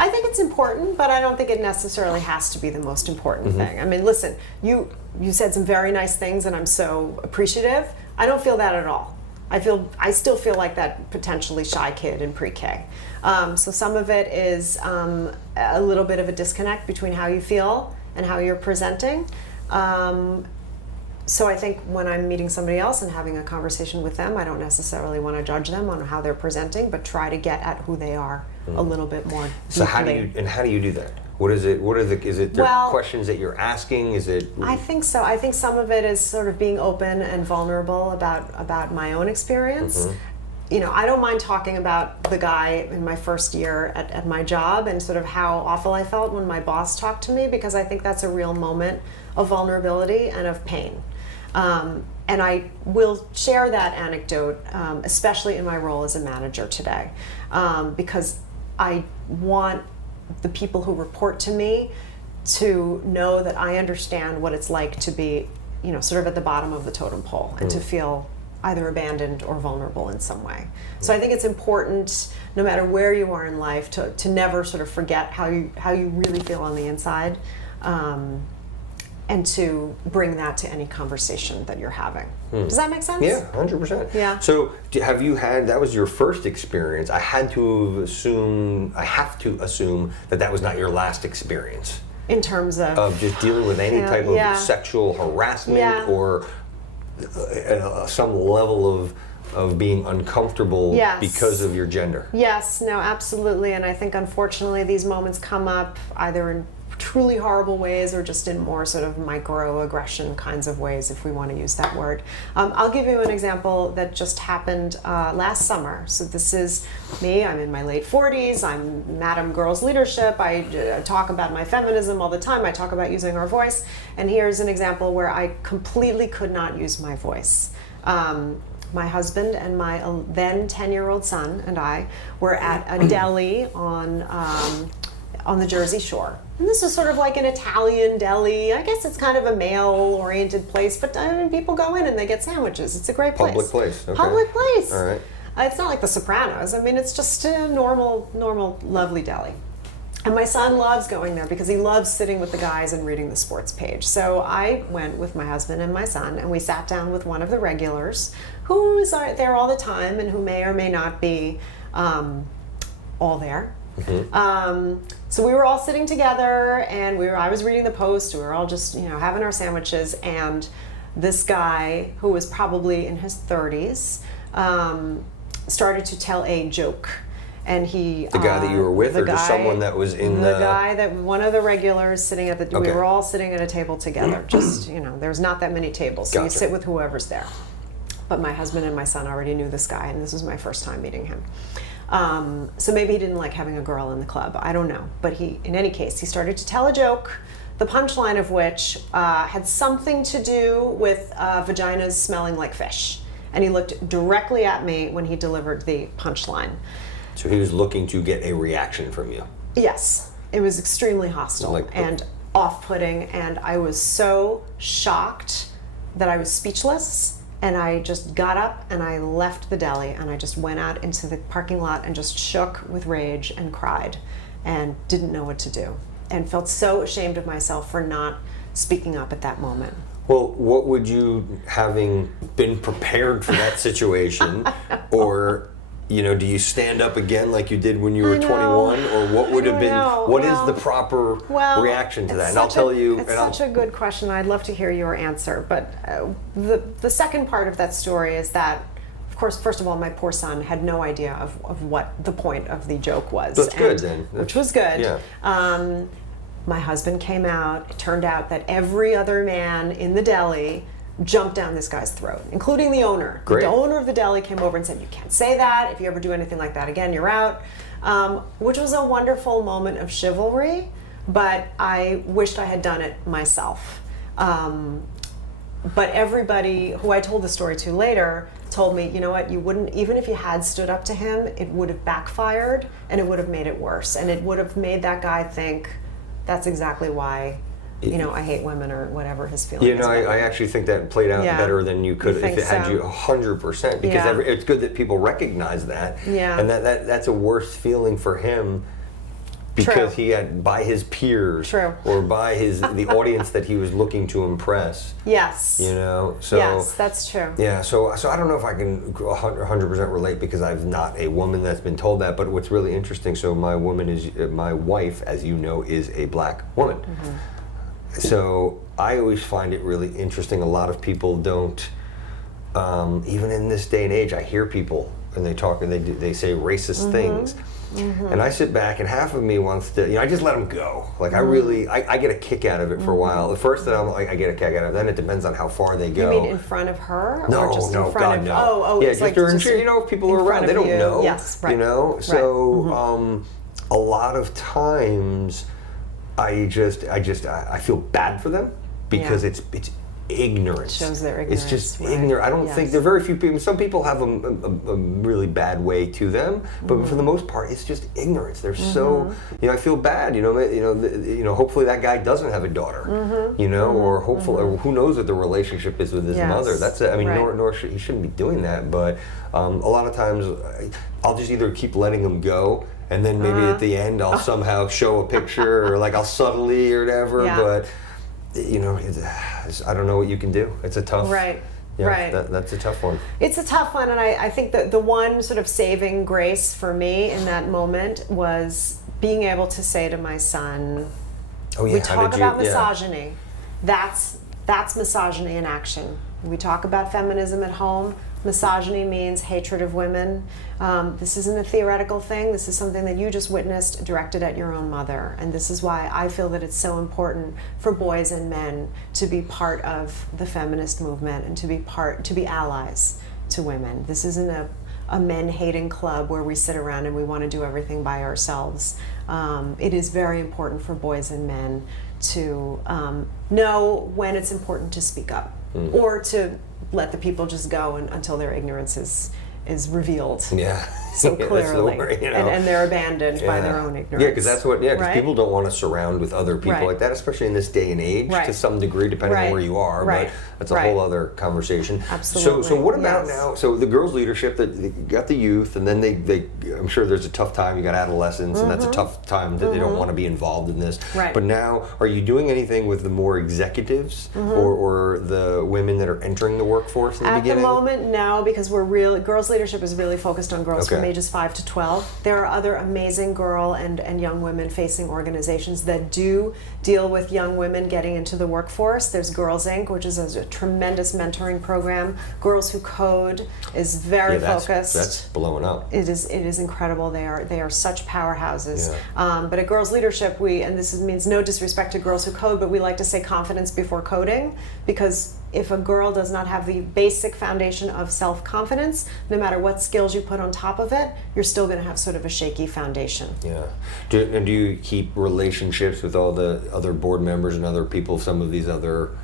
I think it's important, but I don't think it necessarily has to be the most important thing. I mean, listen, you said some very nice things, and I'm so appreciative. I don't feel that at all. I still feel like that potentially shy kid in pre-K. So some of it is a little bit of a disconnect between how you feel and how you're presenting. So I think when I'm meeting somebody else and having a conversation with them, I don't necessarily want to judge them on how they're presenting, but try to get at who they are a little bit more deeply. So how do you do that? What is it? Is it questions that you're asking? Is it? I think so. I think some of it is sort of being open and vulnerable about my own experience. I don't mind talking about the guy in my first year at my job and sort of how awful I felt when my boss talked to me, because I think that's a real moment of vulnerability and of pain. And I will share that anecdote, especially in my role as a manager today, because I want the people who report to me to know that I understand what it's like to be, sort of at the bottom of the totem pole and to feel either abandoned or vulnerable in some way. So I think it's important, no matter where you are in life, to never sort of forget how you really feel on the inside. And to bring that to any conversation that you're having. Does that make sense? Yeah, 100%. Yeah. So have you had, that was your first experience. I have to assume that was not your last experience. In terms of? Of just dealing with any type of sexual harassment or some level of being uncomfortable because of your gender. Yes, no, absolutely. And I think unfortunately these moments come up either in truly horrible ways or just in more sort of microaggression kinds of ways, if we want to use that word. I'll give you an example that just happened last summer. So this is me. I'm in my late 40s. I'm Madam Girls Leadership. I talk about my feminism all the time. I talk about using our voice. And here's an example where I completely could not use my voice. My husband and my then 10-year-old son and I were at a deli on the Jersey Shore. And this is sort of like an Italian deli. I guess it's kind of a male-oriented place, but people go in and they get sandwiches. It's a great place. Public place. Okay. Public place. All right. It's not like The Sopranos. I mean, it's just a normal, lovely deli. And my son loves going there because he loves sitting with the guys and reading the sports page. So I went with my husband and my son, and we sat down with one of the regulars who is there all the time and who may or may not be all there. So we were all sitting together, and I was reading the Post. We were all just, having our sandwiches, and this guy, who was probably in his 30s, started to tell a joke. And the guy that you were with, or just someone that was in the guy that one of the regulars sitting at the. Okay. We were all sitting at a table together. Just there's not that many tables, so you Gotcha. sit with whoever's there. But my husband and my son already knew this guy, and this was my first time meeting him. So maybe he didn't like having a girl in the club. I don't know. But in any case, he started to tell a joke, the punchline of which had something to do with vaginas smelling like fish. And he looked directly at me when he delivered the punchline. So he was looking to get a reaction from you. Yes. It was extremely hostile and off-putting, and I was so shocked that I was speechless, and I just got up and I left the deli, and I just went out into the parking lot and just shook with rage and cried and didn't know what to do, and felt so ashamed of myself for not speaking up at that moment. Well, what would you, having been prepared for that situation, or do you stand up again like you did when you were 21, or what would have been? What is the proper reaction to that? And I'll tell you. It's such a good question. I'd love to hear your answer. But the second part of that story is that, of course, first of all, my poor son had no idea of what the point of the joke was. That's good then. Which was good. Yeah. My husband came out. It turned out that every other man in the deli jumped down this guy's throat, including the owner. Great. The owner of the deli came over and said, "You can't say that. If you ever do anything like that again, you're out." Which was a wonderful moment of chivalry, but I wished I had done it myself. But everybody who I told the story to later told me, you know what, you wouldn't, even if you had stood up to him, it would have backfired, and it would have made it worse, and it would have made that guy think, that's exactly why I hate women, or whatever his feeling is. I actually think that played out better than you could if it had you 100%, because it's good that people recognize that, and that's a worse feeling for him, because he had, by his peers, or by the audience that he was looking to impress. Yes. So yes, that's true. Yeah, so I don't know if I can 100% relate, because I'm not a woman that's been told that. But what's really interesting, so my wife, as you know, is a black woman. Mm-hmm. So I always find it really interesting. A lot of people don't, even in this day and age, I hear people and they talk and they say racist things. Mm-hmm. And I sit back, and half of me wants to, I just let them go. Like, I get a kick out of it for a while. The first that I get a kick out of it, then it depends on how far they go. You mean in front of her? No, or just no, in front God, of, no. Oh, yeah, it's just if people are around, they don't know. Yes, right. So a lot of times I feel bad for them, because it's ignorance. It shows their ignorance. It's just ignorant. I don't think there are very few people. Some people have a really bad way to them, but for the most part, it's just ignorance. They're so. I feel bad. Hopefully that guy doesn't have a daughter. Or hopefully, or who knows what the relationship is with his mother. That's it. I mean, he shouldn't be doing that. But a lot of times, I'll just either keep letting him go. And then maybe at the end I'll somehow show a picture, or like I'll subtly or whatever. But I don't know what you can do. It's a tough. Right. That's a tough one. It's a tough one, and I think that the one sort of saving grace for me in that moment was being able to say to my son, we talk about misogyny. That's misogyny in action. We talk about feminism at home. Misogyny means hatred of women. This isn't a theoretical thing. This is something that you just witnessed directed at your own mother. And this is why I feel that it's so important for boys and men to be part of the feminist movement and to be allies to women. This isn't a men-hating club where we sit around and we want to do everything by ourselves. It is very important for boys and men to know when it's important to speak up, or to let the people just go until their ignorance is revealed. So clearly, and they're abandoned by their own ignorance. Yeah, because that's what. Yeah, because people don't want to surround with other people like that, especially in this day and age, to some degree, depending on where you are. But that's a whole other conversation. Absolutely. So what about now? So the girls' leadership, that you got the youth, and then they I'm sure there's a tough time. You got adolescents, and that's a tough time that they don't want to be involved in this. But now, are you doing anything with the more executives or the women that are entering the workforce in the beginning? At the moment, no, because girls' Leadership is really focused on girls from ages 5 to 12. There are other amazing girl and young women facing organizations that do deal with young women getting into the workforce. There's Girls Inc., which is a tremendous mentoring program. Girls Who Code is very focused. That's blowing up. It is incredible. They are such powerhouses. But at Girls Leadership, and this means no disrespect to Girls Who Code, but we like to say confidence before coding, because if a girl does not have the basic foundation of self-confidence, no matter what skills you put on top of it, you're still going to have sort of a shaky foundation. Yeah. Do you keep relationships with all the other board members and other people, some of these other,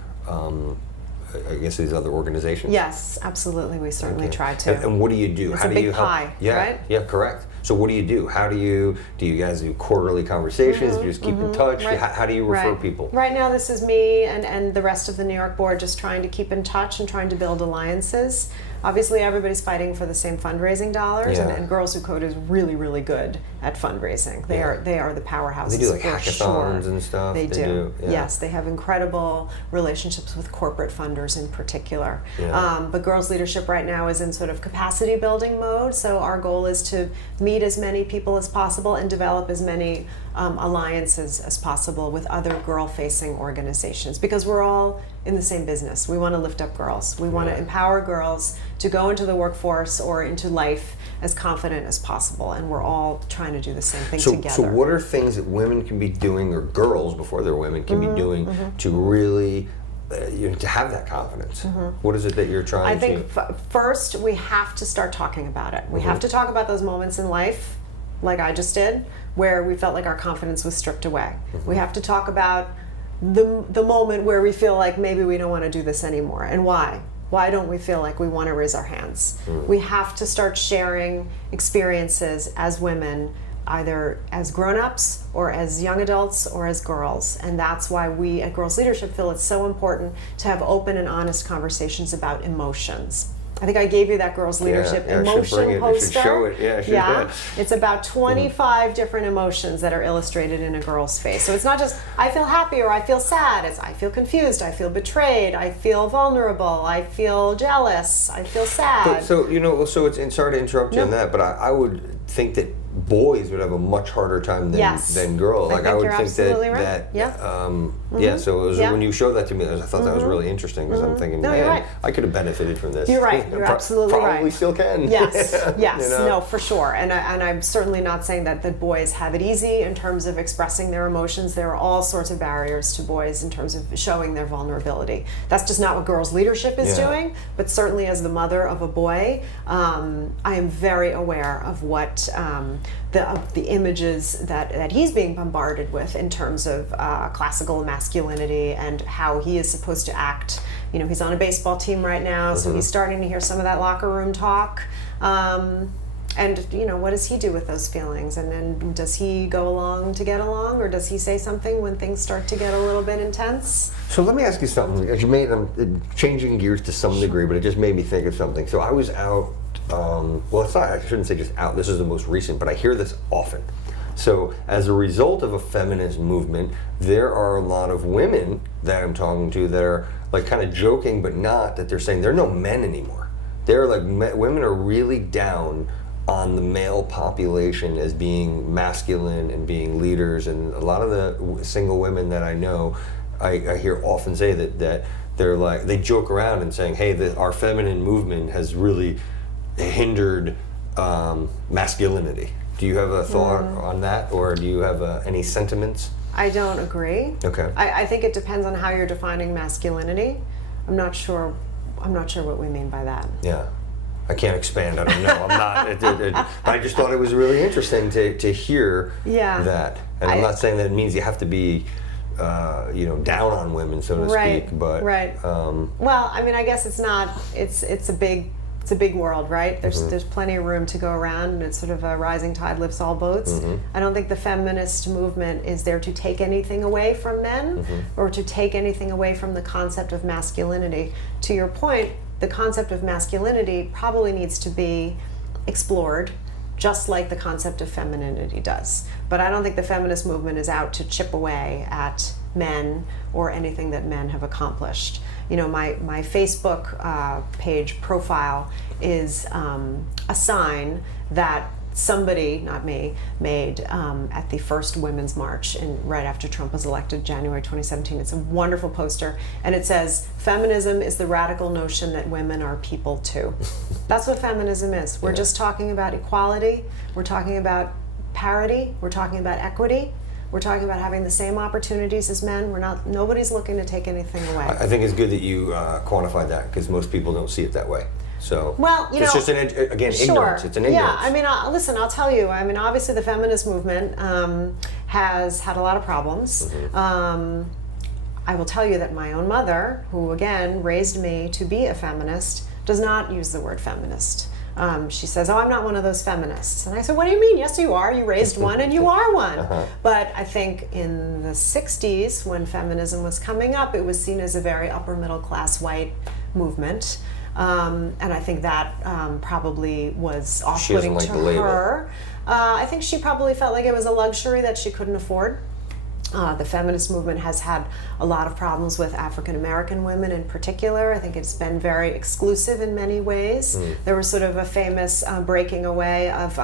these other organizations? Yes, absolutely. We certainly try to. And what do you do? It's a big pie, right? Yeah, correct. So what do you do? How do you guys do quarterly conversations? Do you just keep in touch? Right. How do you refer people? Right now, this is me and the rest of the New York board just trying to keep in touch and trying to build alliances. Obviously, everybody's fighting for the same fundraising dollars, and Girls Who Code is really, really good at fundraising. They are the powerhouses. They do like for hackathons sure. and stuff. They do. Yeah. Yes, they have incredible relationships with corporate funders in particular. Yeah. But Girls Leadership right now is in sort of capacity building mode. So our goal is to meet as many people as possible and develop as many alliances as possible with other girl-facing organizations, because we're all in the same business. We want to lift up girls. We want to empower girls to go into the workforce or into life as confident as possible, and we're all trying to do the same thing together. So what are things that women can be doing, or girls before they're women can be doing to really to have that confidence? What is it that you're trying to... I think first we have to start talking about it. We have to talk about those moments in life, like I just did, where we felt like our confidence was stripped away. We have to talk about the moment where we feel like maybe we don't want to do this anymore, and why. Why don't we feel like we want to raise our hands? We have to start sharing experiences as women, either as grown-ups or as young adults or as girls. And that's why we at Girls Leadership feel it's so important to have open and honest conversations about emotions. I think I gave you that Girls Leadership emotion poster. Show it. Yeah, It's about 25 different emotions that are illustrated in a girl's face. So it's not just I feel happy or I feel sad. It's I feel confused, I feel betrayed, I feel vulnerable, I feel jealous, I feel sad. So it's sorry to interrupt you on that, but I would think that boys would have a much harder time than girls. I would think So it was, when you showed that to me, I thought that was really interesting, because I'm thinking, man, I could have benefited from this. You're right. You're absolutely right. Probably still can. Yes. No, for sure. And I'm certainly not saying that the boys have it easy in terms of expressing their emotions. There are all sorts of barriers to boys in terms of showing their vulnerability. That's just not what Girls Leadership is doing. But certainly, as the mother of a boy, I am very aware of what the images that he's being bombarded with in terms of classical masculinity and how he is supposed to act. He's on a baseball team right now, so he's starting to hear some of that locker room talk. And what does he do with those feelings? And then does he go along to get along, or does he say something when things start to get a little bit intense? So let me ask you something. I'm changing gears to some degree, but it just made me think of something. So I was out. It's not. I shouldn't say just out. This is the most recent, but I hear this often. So as a result of a feminist movement, there are a lot of women that I'm talking to that are like kind of joking, but not, that they're saying there are no men anymore. They're like, women are really down on the male population as being masculine and being leaders, and a lot of the single women that I know, I hear often say that they're like, they joke around and saying, hey, our feminine movement has really hindered masculinity. Do you have a thought on that, or do you have any sentiments? I don't agree. Okay. I think it depends on how you're defining masculinity. I'm not sure what we mean by that. Yeah. I can't expand. I don't know. I'm not. I just thought it was really interesting to hear that. And I'm not saying that it means you have to be, down on women, so to speak. But well, I mean, I guess it's not. It's a big world, right? There's plenty of room to go around, and it's sort of a rising tide lifts all boats. I don't think the feminist movement is there to take anything away from men or to take anything away from the concept of masculinity. To your point, the concept of masculinity probably needs to be explored, just like the concept of femininity does. But I don't think the feminist movement is out to chip away at men or anything that men have accomplished. You know, my Facebook page profile is a sign that somebody, not me, made at the first Women's March right after Trump was elected, January 2017. It's a wonderful poster, and it says, "Feminism is the radical notion that women are people too." That's what feminism is. We're just talking about equality. We're talking about parity. We're talking about equity. We're talking about having the same opportunities as men. Nobody's looking to take anything away. I think it's good that you quantified that, because most people don't see it that way. So, well, you it's know, just ignorance. It's an ignorance. Yeah, I mean, listen, I'll tell you. I mean, obviously, the feminist movement has had a lot of problems. Mm-hmm. I will tell you that my own mother, who again raised me to be a feminist, does not use the word feminist. She says, "Oh, I'm not one of those feminists." And I said, "What do you mean? Yes, you are. You raised one and you are one." Uh-huh. But I think in the 60s, when feminism was coming up, it was seen as a very upper middle class white movement. And I think that probably was off-putting to her. I think she probably felt like it was a luxury that she couldn't afford. The feminist movement has had a lot of problems with African American women in particular. I think it's been very exclusive in many ways. There was sort of a famous breaking away of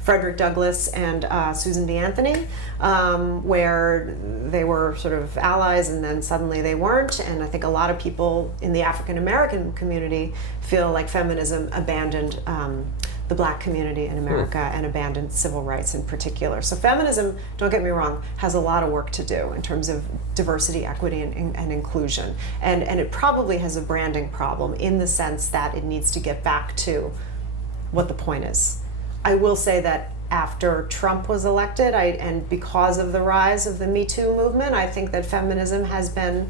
Frederick Douglass and Susan B. Anthony, where they were sort of allies and then suddenly they weren't. And I think a lot of people in the African American community feel like feminism abandoned the black community in America and abandoned civil rights in particular. So feminism, don't get me wrong, has a lot of work to do in terms of diversity, equity, and inclusion. And it probably has a branding problem in the sense that it needs to get back to what the point is. I will say that after Trump was elected, and because of the rise of the Me Too movement, I think that feminism has been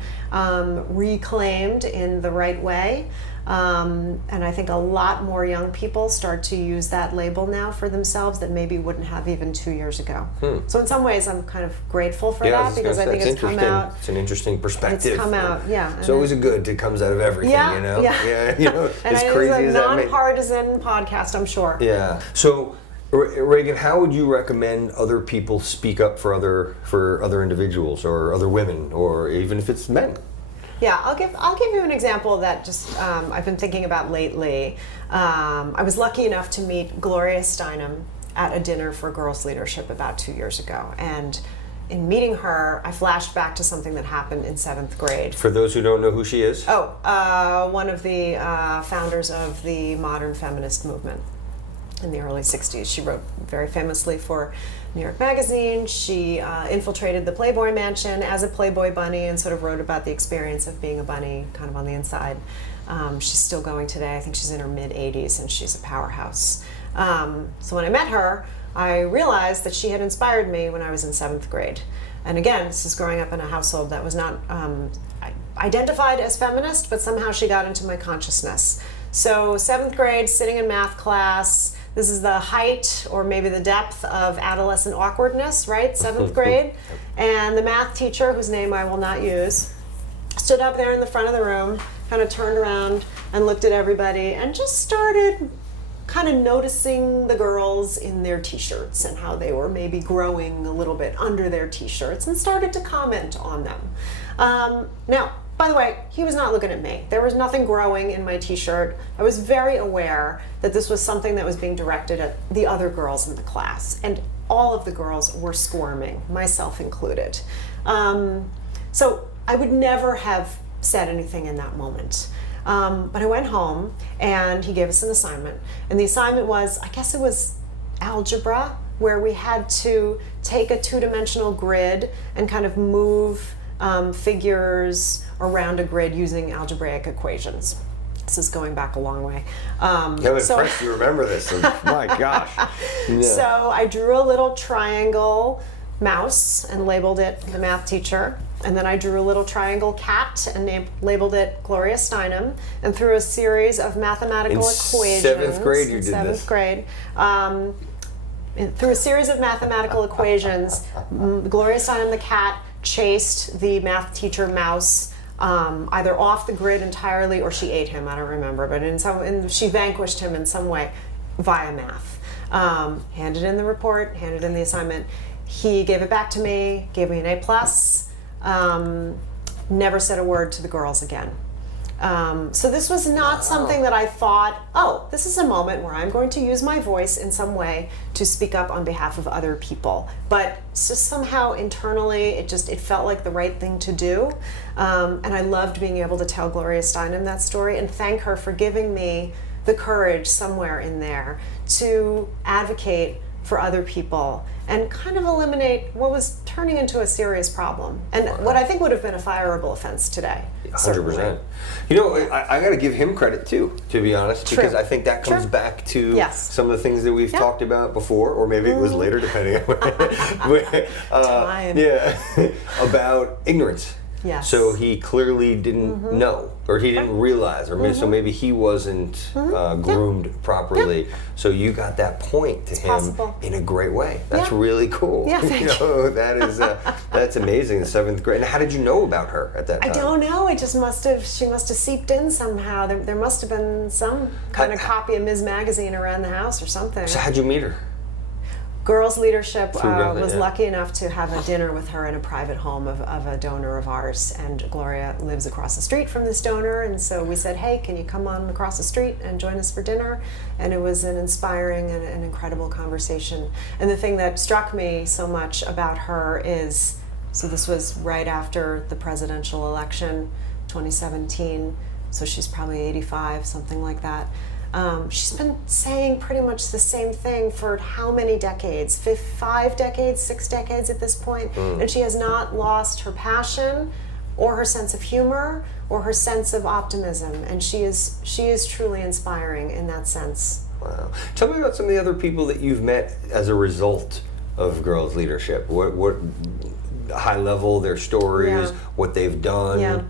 reclaimed in the right way. And I think a lot more young people start to use that label now for themselves that maybe wouldn't have even 2 years ago. So in some ways, I'm kind of grateful for that, because I think it's come out. It's an interesting perspective. It's come out, yeah. It's always a good that comes out of everything, you know? Yeah. You know, and as crazy as that may be. It's a nonpartisan podcast, I'm sure. Yeah. So, Regan, how would you recommend other people speak up for other individuals or other women, or even if it's men? Yeah, I'll give you an example that just I've been thinking about lately. I was lucky enough to meet Gloria Steinem at a dinner for girls leadership about 2 years ago, and in meeting her, I flashed back to something that happened in 7th grade. For those who don't know who she is? One of the founders of the modern feminist movement in the early 60s. She wrote very famously for New York Magazine. She infiltrated the Playboy Mansion as a Playboy bunny and sort of wrote about the experience of being a bunny kind of on the inside. She's still going today. I think she's in her mid-80s and she's a powerhouse. So when I met her, I realized that she had inspired me when I was in 7th grade. And again, this is growing up in a household that was not identified as feminist, but somehow she got into my consciousness. So 7th grade, sitting in math class, this is the height or maybe the depth of adolescent awkwardness, right? 7th grade. And the math teacher, whose name I will not use, stood up there in the front of the room, kind of turned around and looked at everybody and just started kind of noticing the girls in their t-shirts and how they were maybe growing a little bit under their t-shirts and started to comment on them. Now, by the way, he was not looking at me. There was nothing growing in my t-shirt. I was very aware that this was something that was being directed at the other girls in the class, and all of the girls were squirming, myself included. So I would never have said anything in that moment. But I went home and he gave us an assignment. And the assignment was, I guess it was algebra, where we had to take a two-dimensional grid and kind of move figures around a grid using algebraic equations. This is going back a long way. I'm impressed you remember this. My gosh. Yeah. So I drew a little triangle mouse and labeled it the math teacher. And then I drew a little triangle cat and labeled it Gloria Steinem. And through a series of mathematical equations. 7th grade you did this? 7th grade. Through a series of mathematical equations, Gloria Steinem the cat chased the math teacher mouse either off the grid entirely or she ate him, I don't remember, but she vanquished him in some way via math. Handed in the report, handed in the assignment. He gave it back to me, gave me an A+. never said a word to the girls again. So this was not something that I thought, oh, this is a moment where I'm going to use my voice in some way to speak up on behalf of other people. But just somehow internally, it felt like the right thing to do. And I loved being able to tell Gloria Steinem that story and thank her for giving me the courage somewhere in there to advocate for other people and kind of eliminate what was turning into a serious problem and what I think would have been a fireable offense today. 100%. You know, I got to give him credit too, to be honest, because I think that comes back to some of the things that we've talked about before, or maybe it was later, depending on about ignorance. Yes. So he clearly didn't know, or he didn't realize, or so maybe he wasn't groomed properly. So you got that point to him in a great way. That's really cool. Yeah, thank you. That is that's amazing. The 7th grade. And how did you know about her at that time? I don't know. It just she must have seeped in somehow. There must have been some kind of copy of Ms. Magazine around the house or something. So how'd you meet her? Girls Leadership was lucky enough to have a dinner with her in a private home of a donor of ours, and Gloria lives across the street from this donor, and so we said, hey, can you come on across the street and join us for dinner? And it was an inspiring and an incredible conversation. And the thing that struck me so much about her is, so this was right after the presidential election, 2017, so she's probably 85, something like that. She's been saying pretty much the same thing for how many decades? 5 decades, 6 decades at this point, and she has not lost her passion or her sense of humor or her sense of optimism, and she is truly inspiring in that sense. Wow. Tell me about some of the other people that you've met as a result of Girls Leadership. What high level, their stories, what they've done. Yeah.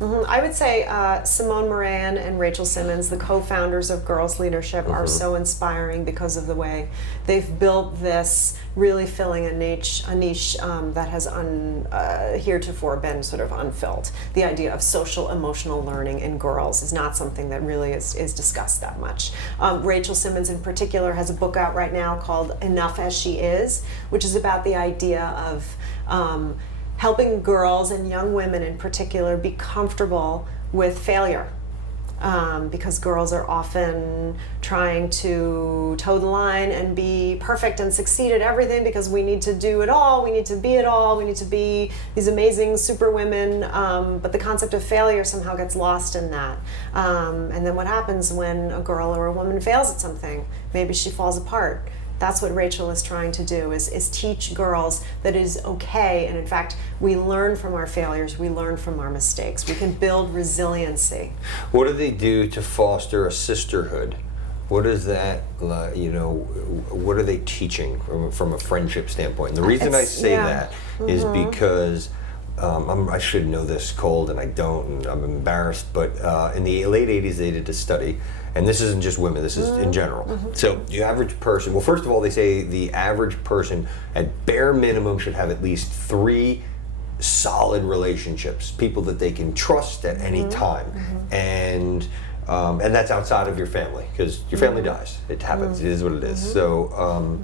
I would say Simone Moran and Rachel Simmons, the co-founders of Girls Leadership, are so inspiring because of the way they've built this, really filling a niche that has heretofore been sort of unfilled. The idea of social emotional learning in girls is not something that really is discussed that much. Rachel Simmons in particular has a book out right now called Enough as She Is, which is about the idea of helping girls and young women in particular be comfortable with failure. Because girls are often trying to toe the line and be perfect and succeed at everything because we need to do it all, we need to be it all, we need to be these amazing super women, but the concept of failure somehow gets lost in that. And then what happens when a girl or a woman fails at something? Maybe she falls apart. That's what Rachel is trying to do, is teach girls that it is okay, and in fact, we learn from our failures, we learn from our mistakes. We can build resiliency. What do they do to foster a sisterhood? What is that, what are they teaching from a friendship standpoint? And the reason I say that is because I should know this cold and I don't, and I'm embarrassed, but in the late 80s they did a study, and this isn't just women, this is in general. So the average person, well, first of all, they say the average person at bare minimum should have at least 3 solid relationships, people that they can trust at any time. And that's outside of your family, because your family dies. It happens, it is what it is. So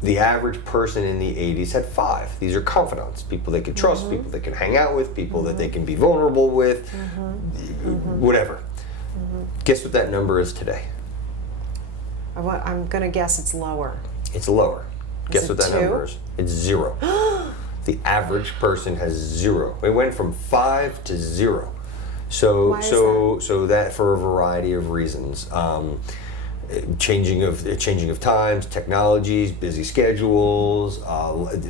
the average person in the 80s had 5. These are confidants, people they can trust, people they can hang out with, people that they can be vulnerable with, whatever. Guess what that number is today? I'm going to guess it's lower. It's lower. Guess what that 2? number is? It's 0. The average person has 0. It went from 5 to 0. So Why is that? So that for a variety of reasons. Changing of times, technologies, busy schedules.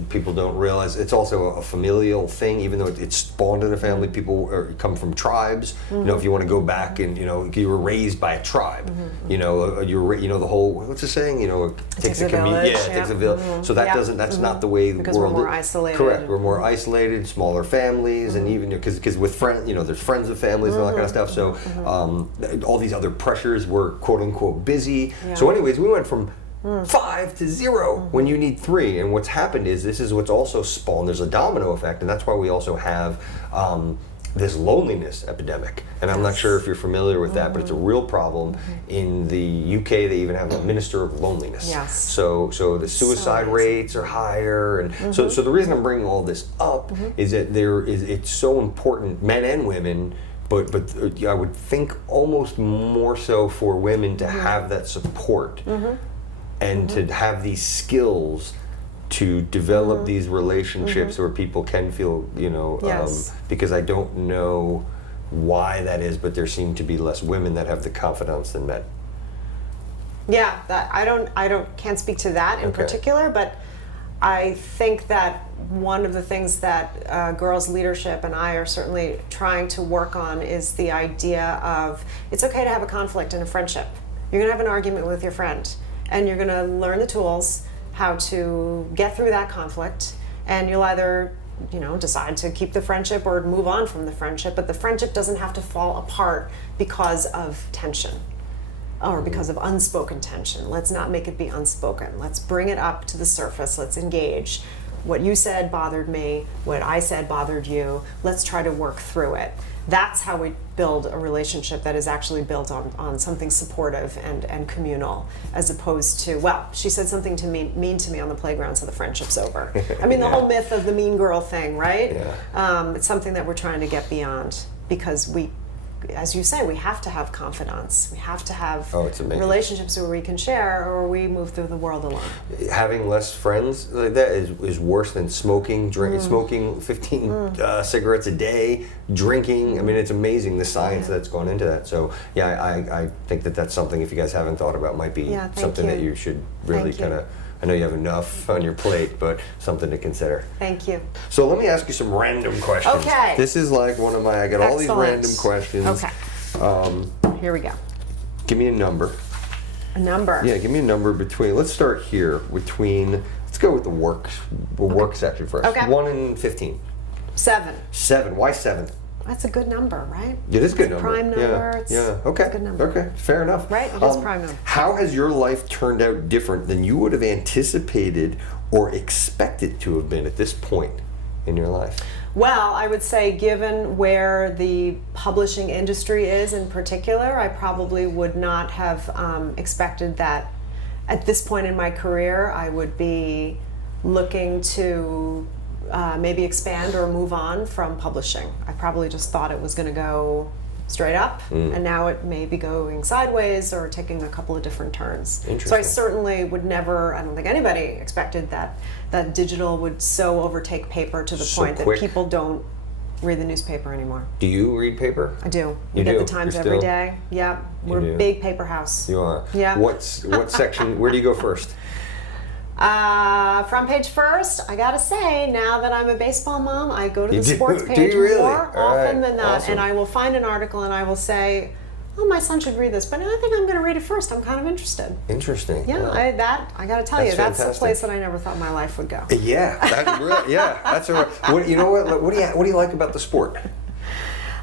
People don't realize it's also a familial thing. Even though it's spawned in a family, people come from tribes. You know, if you want to go back and you were raised by a tribe. You know, the whole, what's the saying? it takes a community. Yeah, it takes a village. So that doesn't. That's not the way the because world. We're more isolated. Correct. We're more isolated, smaller families, and even because with friends, there's friends of families and all that kind of stuff. So all these other pressures were quote unquote busy. Yeah. So anyways, we went from 5 to 0 when you need 3. And what's happened is this is what's also spawned. There's a domino effect, and that's why we also have this loneliness epidemic, and I'm not sure if you're familiar with that, but it's a real problem. In the UK, they even have a minister of loneliness. Yes. So the suicide rates are higher, and so the reason I'm bringing all this up is that it's so important, men and women. But I would think almost more so for women to have that support and to have these skills to develop these relationships where people can feel, because I don't know why that is, but there seem to be less women that have the confidence than men. Yeah, that I can't speak to that in particular, but I think that one of the things that girls leadership and I are certainly trying to work on is the idea of it's okay to have a conflict in a friendship. You're going to have an argument with your friend, and you're going to learn the tools how to get through that conflict, and you'll either decide to keep the friendship or move on from the friendship, but the friendship doesn't have to fall apart because of tension or because of unspoken tension. Let's not make it be unspoken. Let's bring it up to the surface. Let's engage. What you said bothered me, what I said bothered you. Let's try to work through it. That's how we build a relationship that is actually built on something supportive and communal, as opposed to, well, she said something mean to me on the playground, so the friendship's over. I mean, the whole myth of the mean girl thing, right? Yeah. It's something that we're trying to get beyond, because we, as you say, we have to have confidence. We have to have relationships where we can share, or we move through the world alone. Having less friends like that is worse than smoking, smoking 15 cigarettes a day, drinking. I mean, it's amazing the science that's gone into that. So yeah, I think that's something, if you guys haven't thought about, might be something that you should really kind of, I know you have enough on your plate, but something to consider. Thank you. So let me ask you some random questions. Okay. This is like one of my, I got all these random questions. Okay. Here we go. Give me a number. A number? Yeah, give me a number between, let's start here, let's go with the work section first. Okay. 1 and 15. 7. 7, why 7? That's a good number, right? It is a good number. Prime number. Yeah. Okay. It's a good number. Okay. Fair enough. Right? It is prime number. How has your life turned out different than you would have anticipated or expected to have been at this point in your life? Well, I would say, given where the publishing industry is in particular, I probably would not have expected that at this point in my career I would be looking to maybe expand or move on from publishing. I probably just thought it was going to go straight up, and now it may be going sideways or taking a couple of different turns. So I certainly would never, I don't think anybody expected that digital would so overtake paper to the point that people don't read the newspaper anymore. Do you read paper? I do. You get do? the Times every day. Yeah, we're a big paper house. You are? Yeah. What section, where do you go first? Front page first. I gotta say, now that I'm a baseball mom, I go to the sports page more often than not, and I will find an article and I will say, "Oh, my son should read this," but I think I'm going to read it first. I'm kind of interested. Interesting. Yeah, wow. I got to tell you, that's the place that I never thought my life would go. Yeah, that's real. Yeah, that's a. You know what? What do you like about the sport?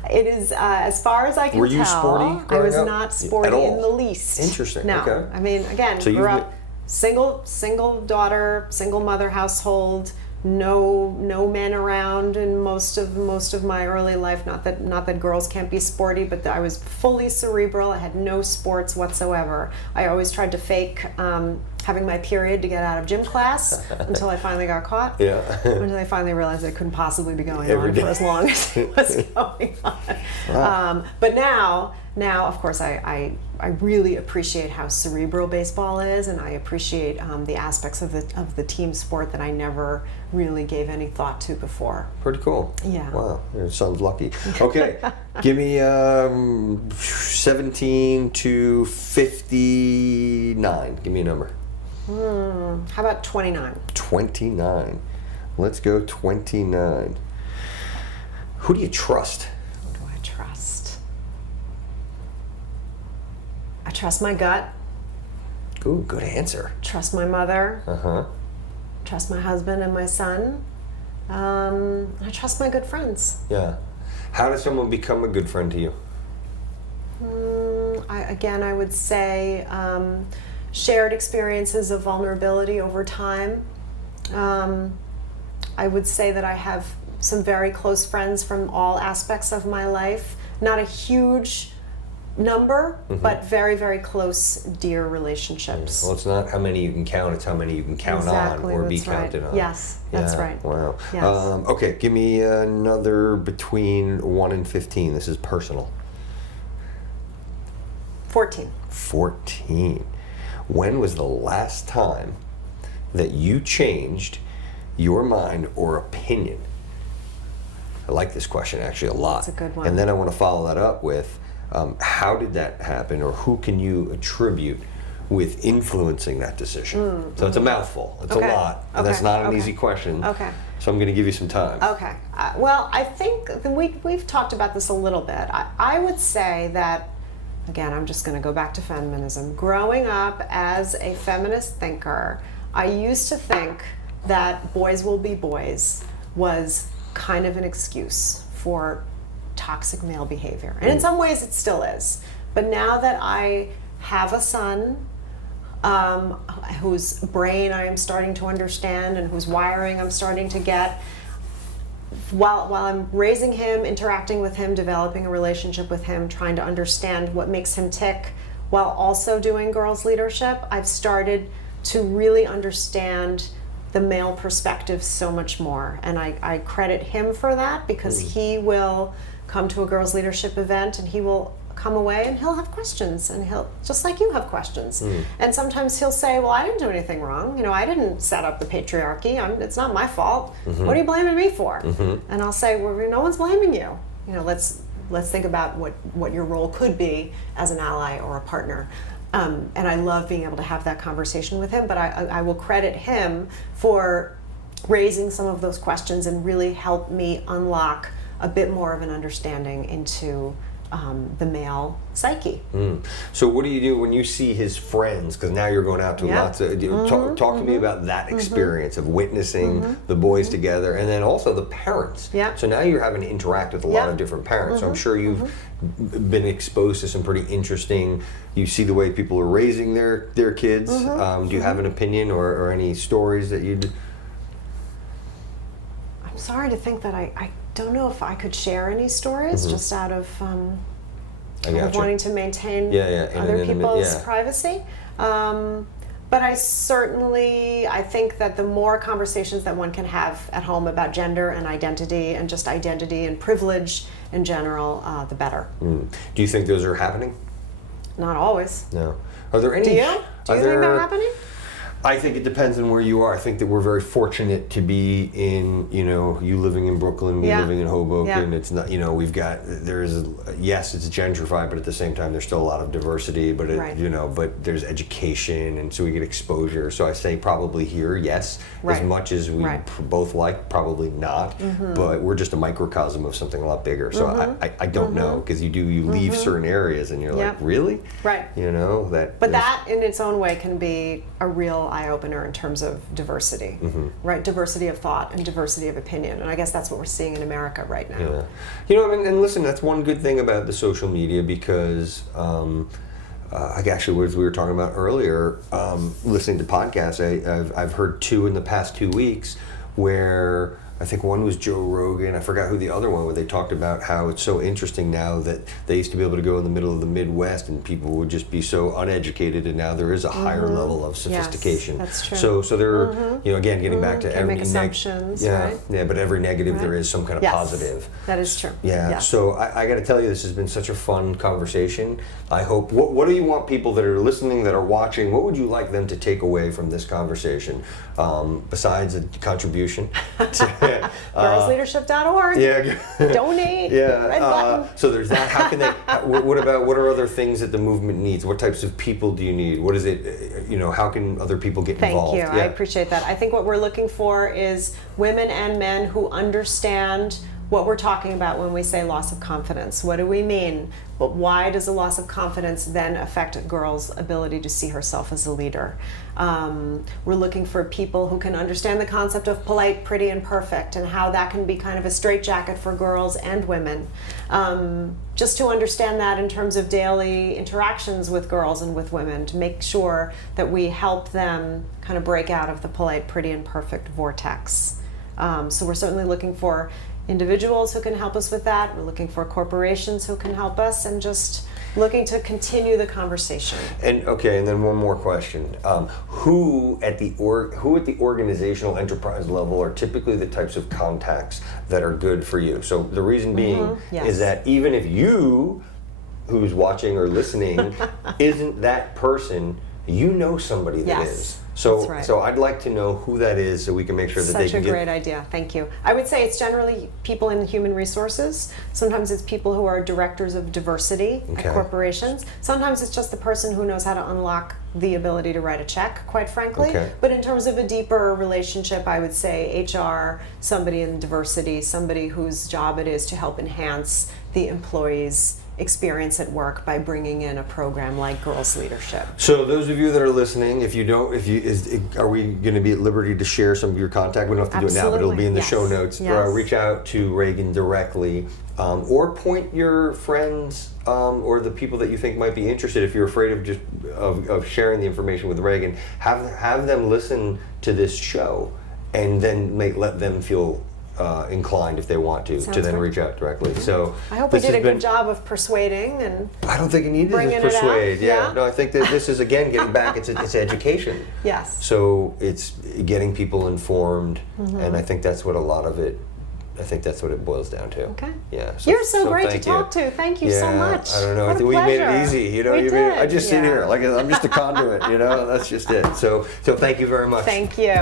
It is, as far as I can tell. Were you sporty? I was up? not sporty in the least. Interesting. No, okay. I mean, again, so grew up single daughter, single mother household. No men around in most of my early life. Not that girls can't be sporty, but I was fully cerebral. I had no sports whatsoever. I always tried to fake having my period to get out of gym class until I finally got caught. Yeah. Until I finally realized it couldn't possibly be going on for as long as it was going on. Wow. But now, of course, I really appreciate how cerebral baseball is, and I appreciate the aspects of the team sport that I never really gave any thought to before. Pretty cool. Yeah. Wow, your son's lucky. Okay, give me 17 to 59. Give me a number. How about 29? 29. Let's go 29. Who do you trust? Who do I trust? I trust my gut. Ooh, good answer. Trust my mother. Uh-huh. Trust my husband and my son. I trust my good friends. Yeah. How does someone become a good friend to you? I would say shared experiences of vulnerability over time. I would say that I have some very close friends from all aspects of my life. Not a huge number, but very, very close, dear relationships. Well, it's not how many you can count, it's how many you can count on or be counted on. Yes, that's right. Wow. Yes. Okay, give me another between 1 and 15. This is personal. 14. 14. When was the last time that you changed your mind or opinion? I like this question actually a lot. That's a good one. And then I want to follow that up with how did that happen, or who can you attribute with influencing that decision? So it's a mouthful. It's a lot. And that's not an easy question. Okay. So I'm going to give you some time. Okay. Well, I think we've talked about this a little bit. I would say that, again, I'm just going to go back to feminism. Growing up as a feminist thinker, I used to think that boys will be boys was kind of an excuse for toxic male behavior. And in some ways it still is. But now that I have a son whose brain I am starting to understand and whose wiring I'm starting to get, while I'm raising him, interacting with him, developing a relationship with him, trying to understand what makes him tick, while also doing girls leadership, I've started to really understand the male perspective so much more. And I credit him for that, because he will come to a girls leadership event and he will come away and he'll have questions, and he'll, just like you have questions. And sometimes he'll say, well, I didn't do anything wrong. You know, I didn't set up the patriarchy. It's not my fault. What are you blaming me for? And I'll say, well, no one's blaming you. You know, let's think about what your role could be as an ally or a partner. And I love being able to have that conversation with him, but I will credit him for raising some of those questions and really help me unlock a bit more of an understanding into the male psyche. So what do you do when you see his friends? Because now you're going out to lots of... Talk to me about that experience of witnessing the boys together, and then also the parents. So now you're having to interact with a lot of different parents. So I'm sure you've been exposed to some pretty interesting... You see the way people are raising their kids. Do you have an opinion or any stories that you'd... I'm sorry to think that I don't know if I could share any stories, just out of wanting to maintain other people's privacy. But I think that the more conversations that one can have at home about gender and identity and just identity and privilege in general, the better. Do you think those are happening? Not always. No. Are there any... Do you? Do you think they're happening? I think it depends on where you are. I think that we're very fortunate to be in, you living in Brooklyn, me living in Hoboken. It's not, yes, it's gentrified, but at the same time, there's still a lot of diversity, but, but there's education, and so we get exposure. So I say probably here, yes, as much as we both like, probably not, but we're just a microcosm of something a lot bigger. So I don't know, because you leave certain areas and you're like, really? Right. But that in its own way can be a real eye-opener in terms of diversity, right? Diversity of thought and diversity of opinion, and I guess that's what we're seeing in America right now. And listen, that's one good thing about the social media, because actually, as we were talking about earlier, listening to podcasts, I've heard 2 in the past 2 weeks where I think one was Joe Rogan. I forgot who the other one, where they talked about how it's so interesting now that they used to be able to go in the middle of the Midwest and people would just be so uneducated, and now there is a higher level of sophistication. Yes, that's true. So there, again, getting back to every make assumptions, right? But every negative there is some kind of positive. That is true. So I got to tell you, this has been such a fun conversation. I hope. What do you want people that are listening, that are watching? What would you like them to take away from this conversation, besides a contribution? Girlsleadership.org. Donate. Red button. So there's that. How can they? What are other things that the movement needs? What types of people do you need? What is it? How can other people get involved? Thank you. I appreciate that. I think what we're looking for is women and men who understand what we're talking about when we say loss of confidence. What do we mean? But why does a loss of confidence then affect a girl's ability to see herself as a leader? We're looking for people who can understand the concept of polite, pretty, and perfect, and how that can be kind of a straitjacket for girls and women. Just to understand that in terms of daily interactions with girls and with women, to make sure that we help them kind of break out of the polite, pretty, and perfect vortex. So we're certainly looking for individuals who can help us with that. We're looking for corporations who can help us, and just looking to continue the conversation. And okay, and then one more question: who at the organizational enterprise level are typically the types of contacts that are good for you? So the reason being Yes. is that even if you, who's watching or listening, isn't that person, you know somebody that Yes. is. So, That's right. so I'd like to know who that is, so we can make sure that they Such can a great idea. Thank you. I would say it's generally people in human resources. Sometimes it's people who are directors of diversity Okay. at corporations. Sometimes it's just the person who knows how to unlock the ability to write a check, quite frankly. Okay. But in terms of a deeper relationship, I would say HR, somebody in diversity, somebody whose job it is to help enhance the employee's experience at work by bringing in a program like Girls Leadership. So those of you that are listening, are we going to be at liberty to share some of your contact? We don't have to do it now, but it'll be in the show notes. Yes. Reach out to Regan directly, or point your friends or the people that you think might be interested. If you're afraid of sharing the information with Regan, have them listen to this show, and then let them feel inclined, if they want to then great. reach out directly. So I hope we this did a has been- good job of persuading and I don't think it needed bringing to it out. persuade. Yeah. Yeah? No, I think that this is again getting back. It's education. yes. So it's getting people informed, and I think that's what a lot of it. I think that's what it boils down to. Okay. Yeah. You're so great to thank you. talk to. Thank you so Yeah, much. I don't know. What a We made it pleasure. easy. You know, We I did, just sit yeah. here like I'm just a conduit. You know, that's just it. So thank you very much. Thank you.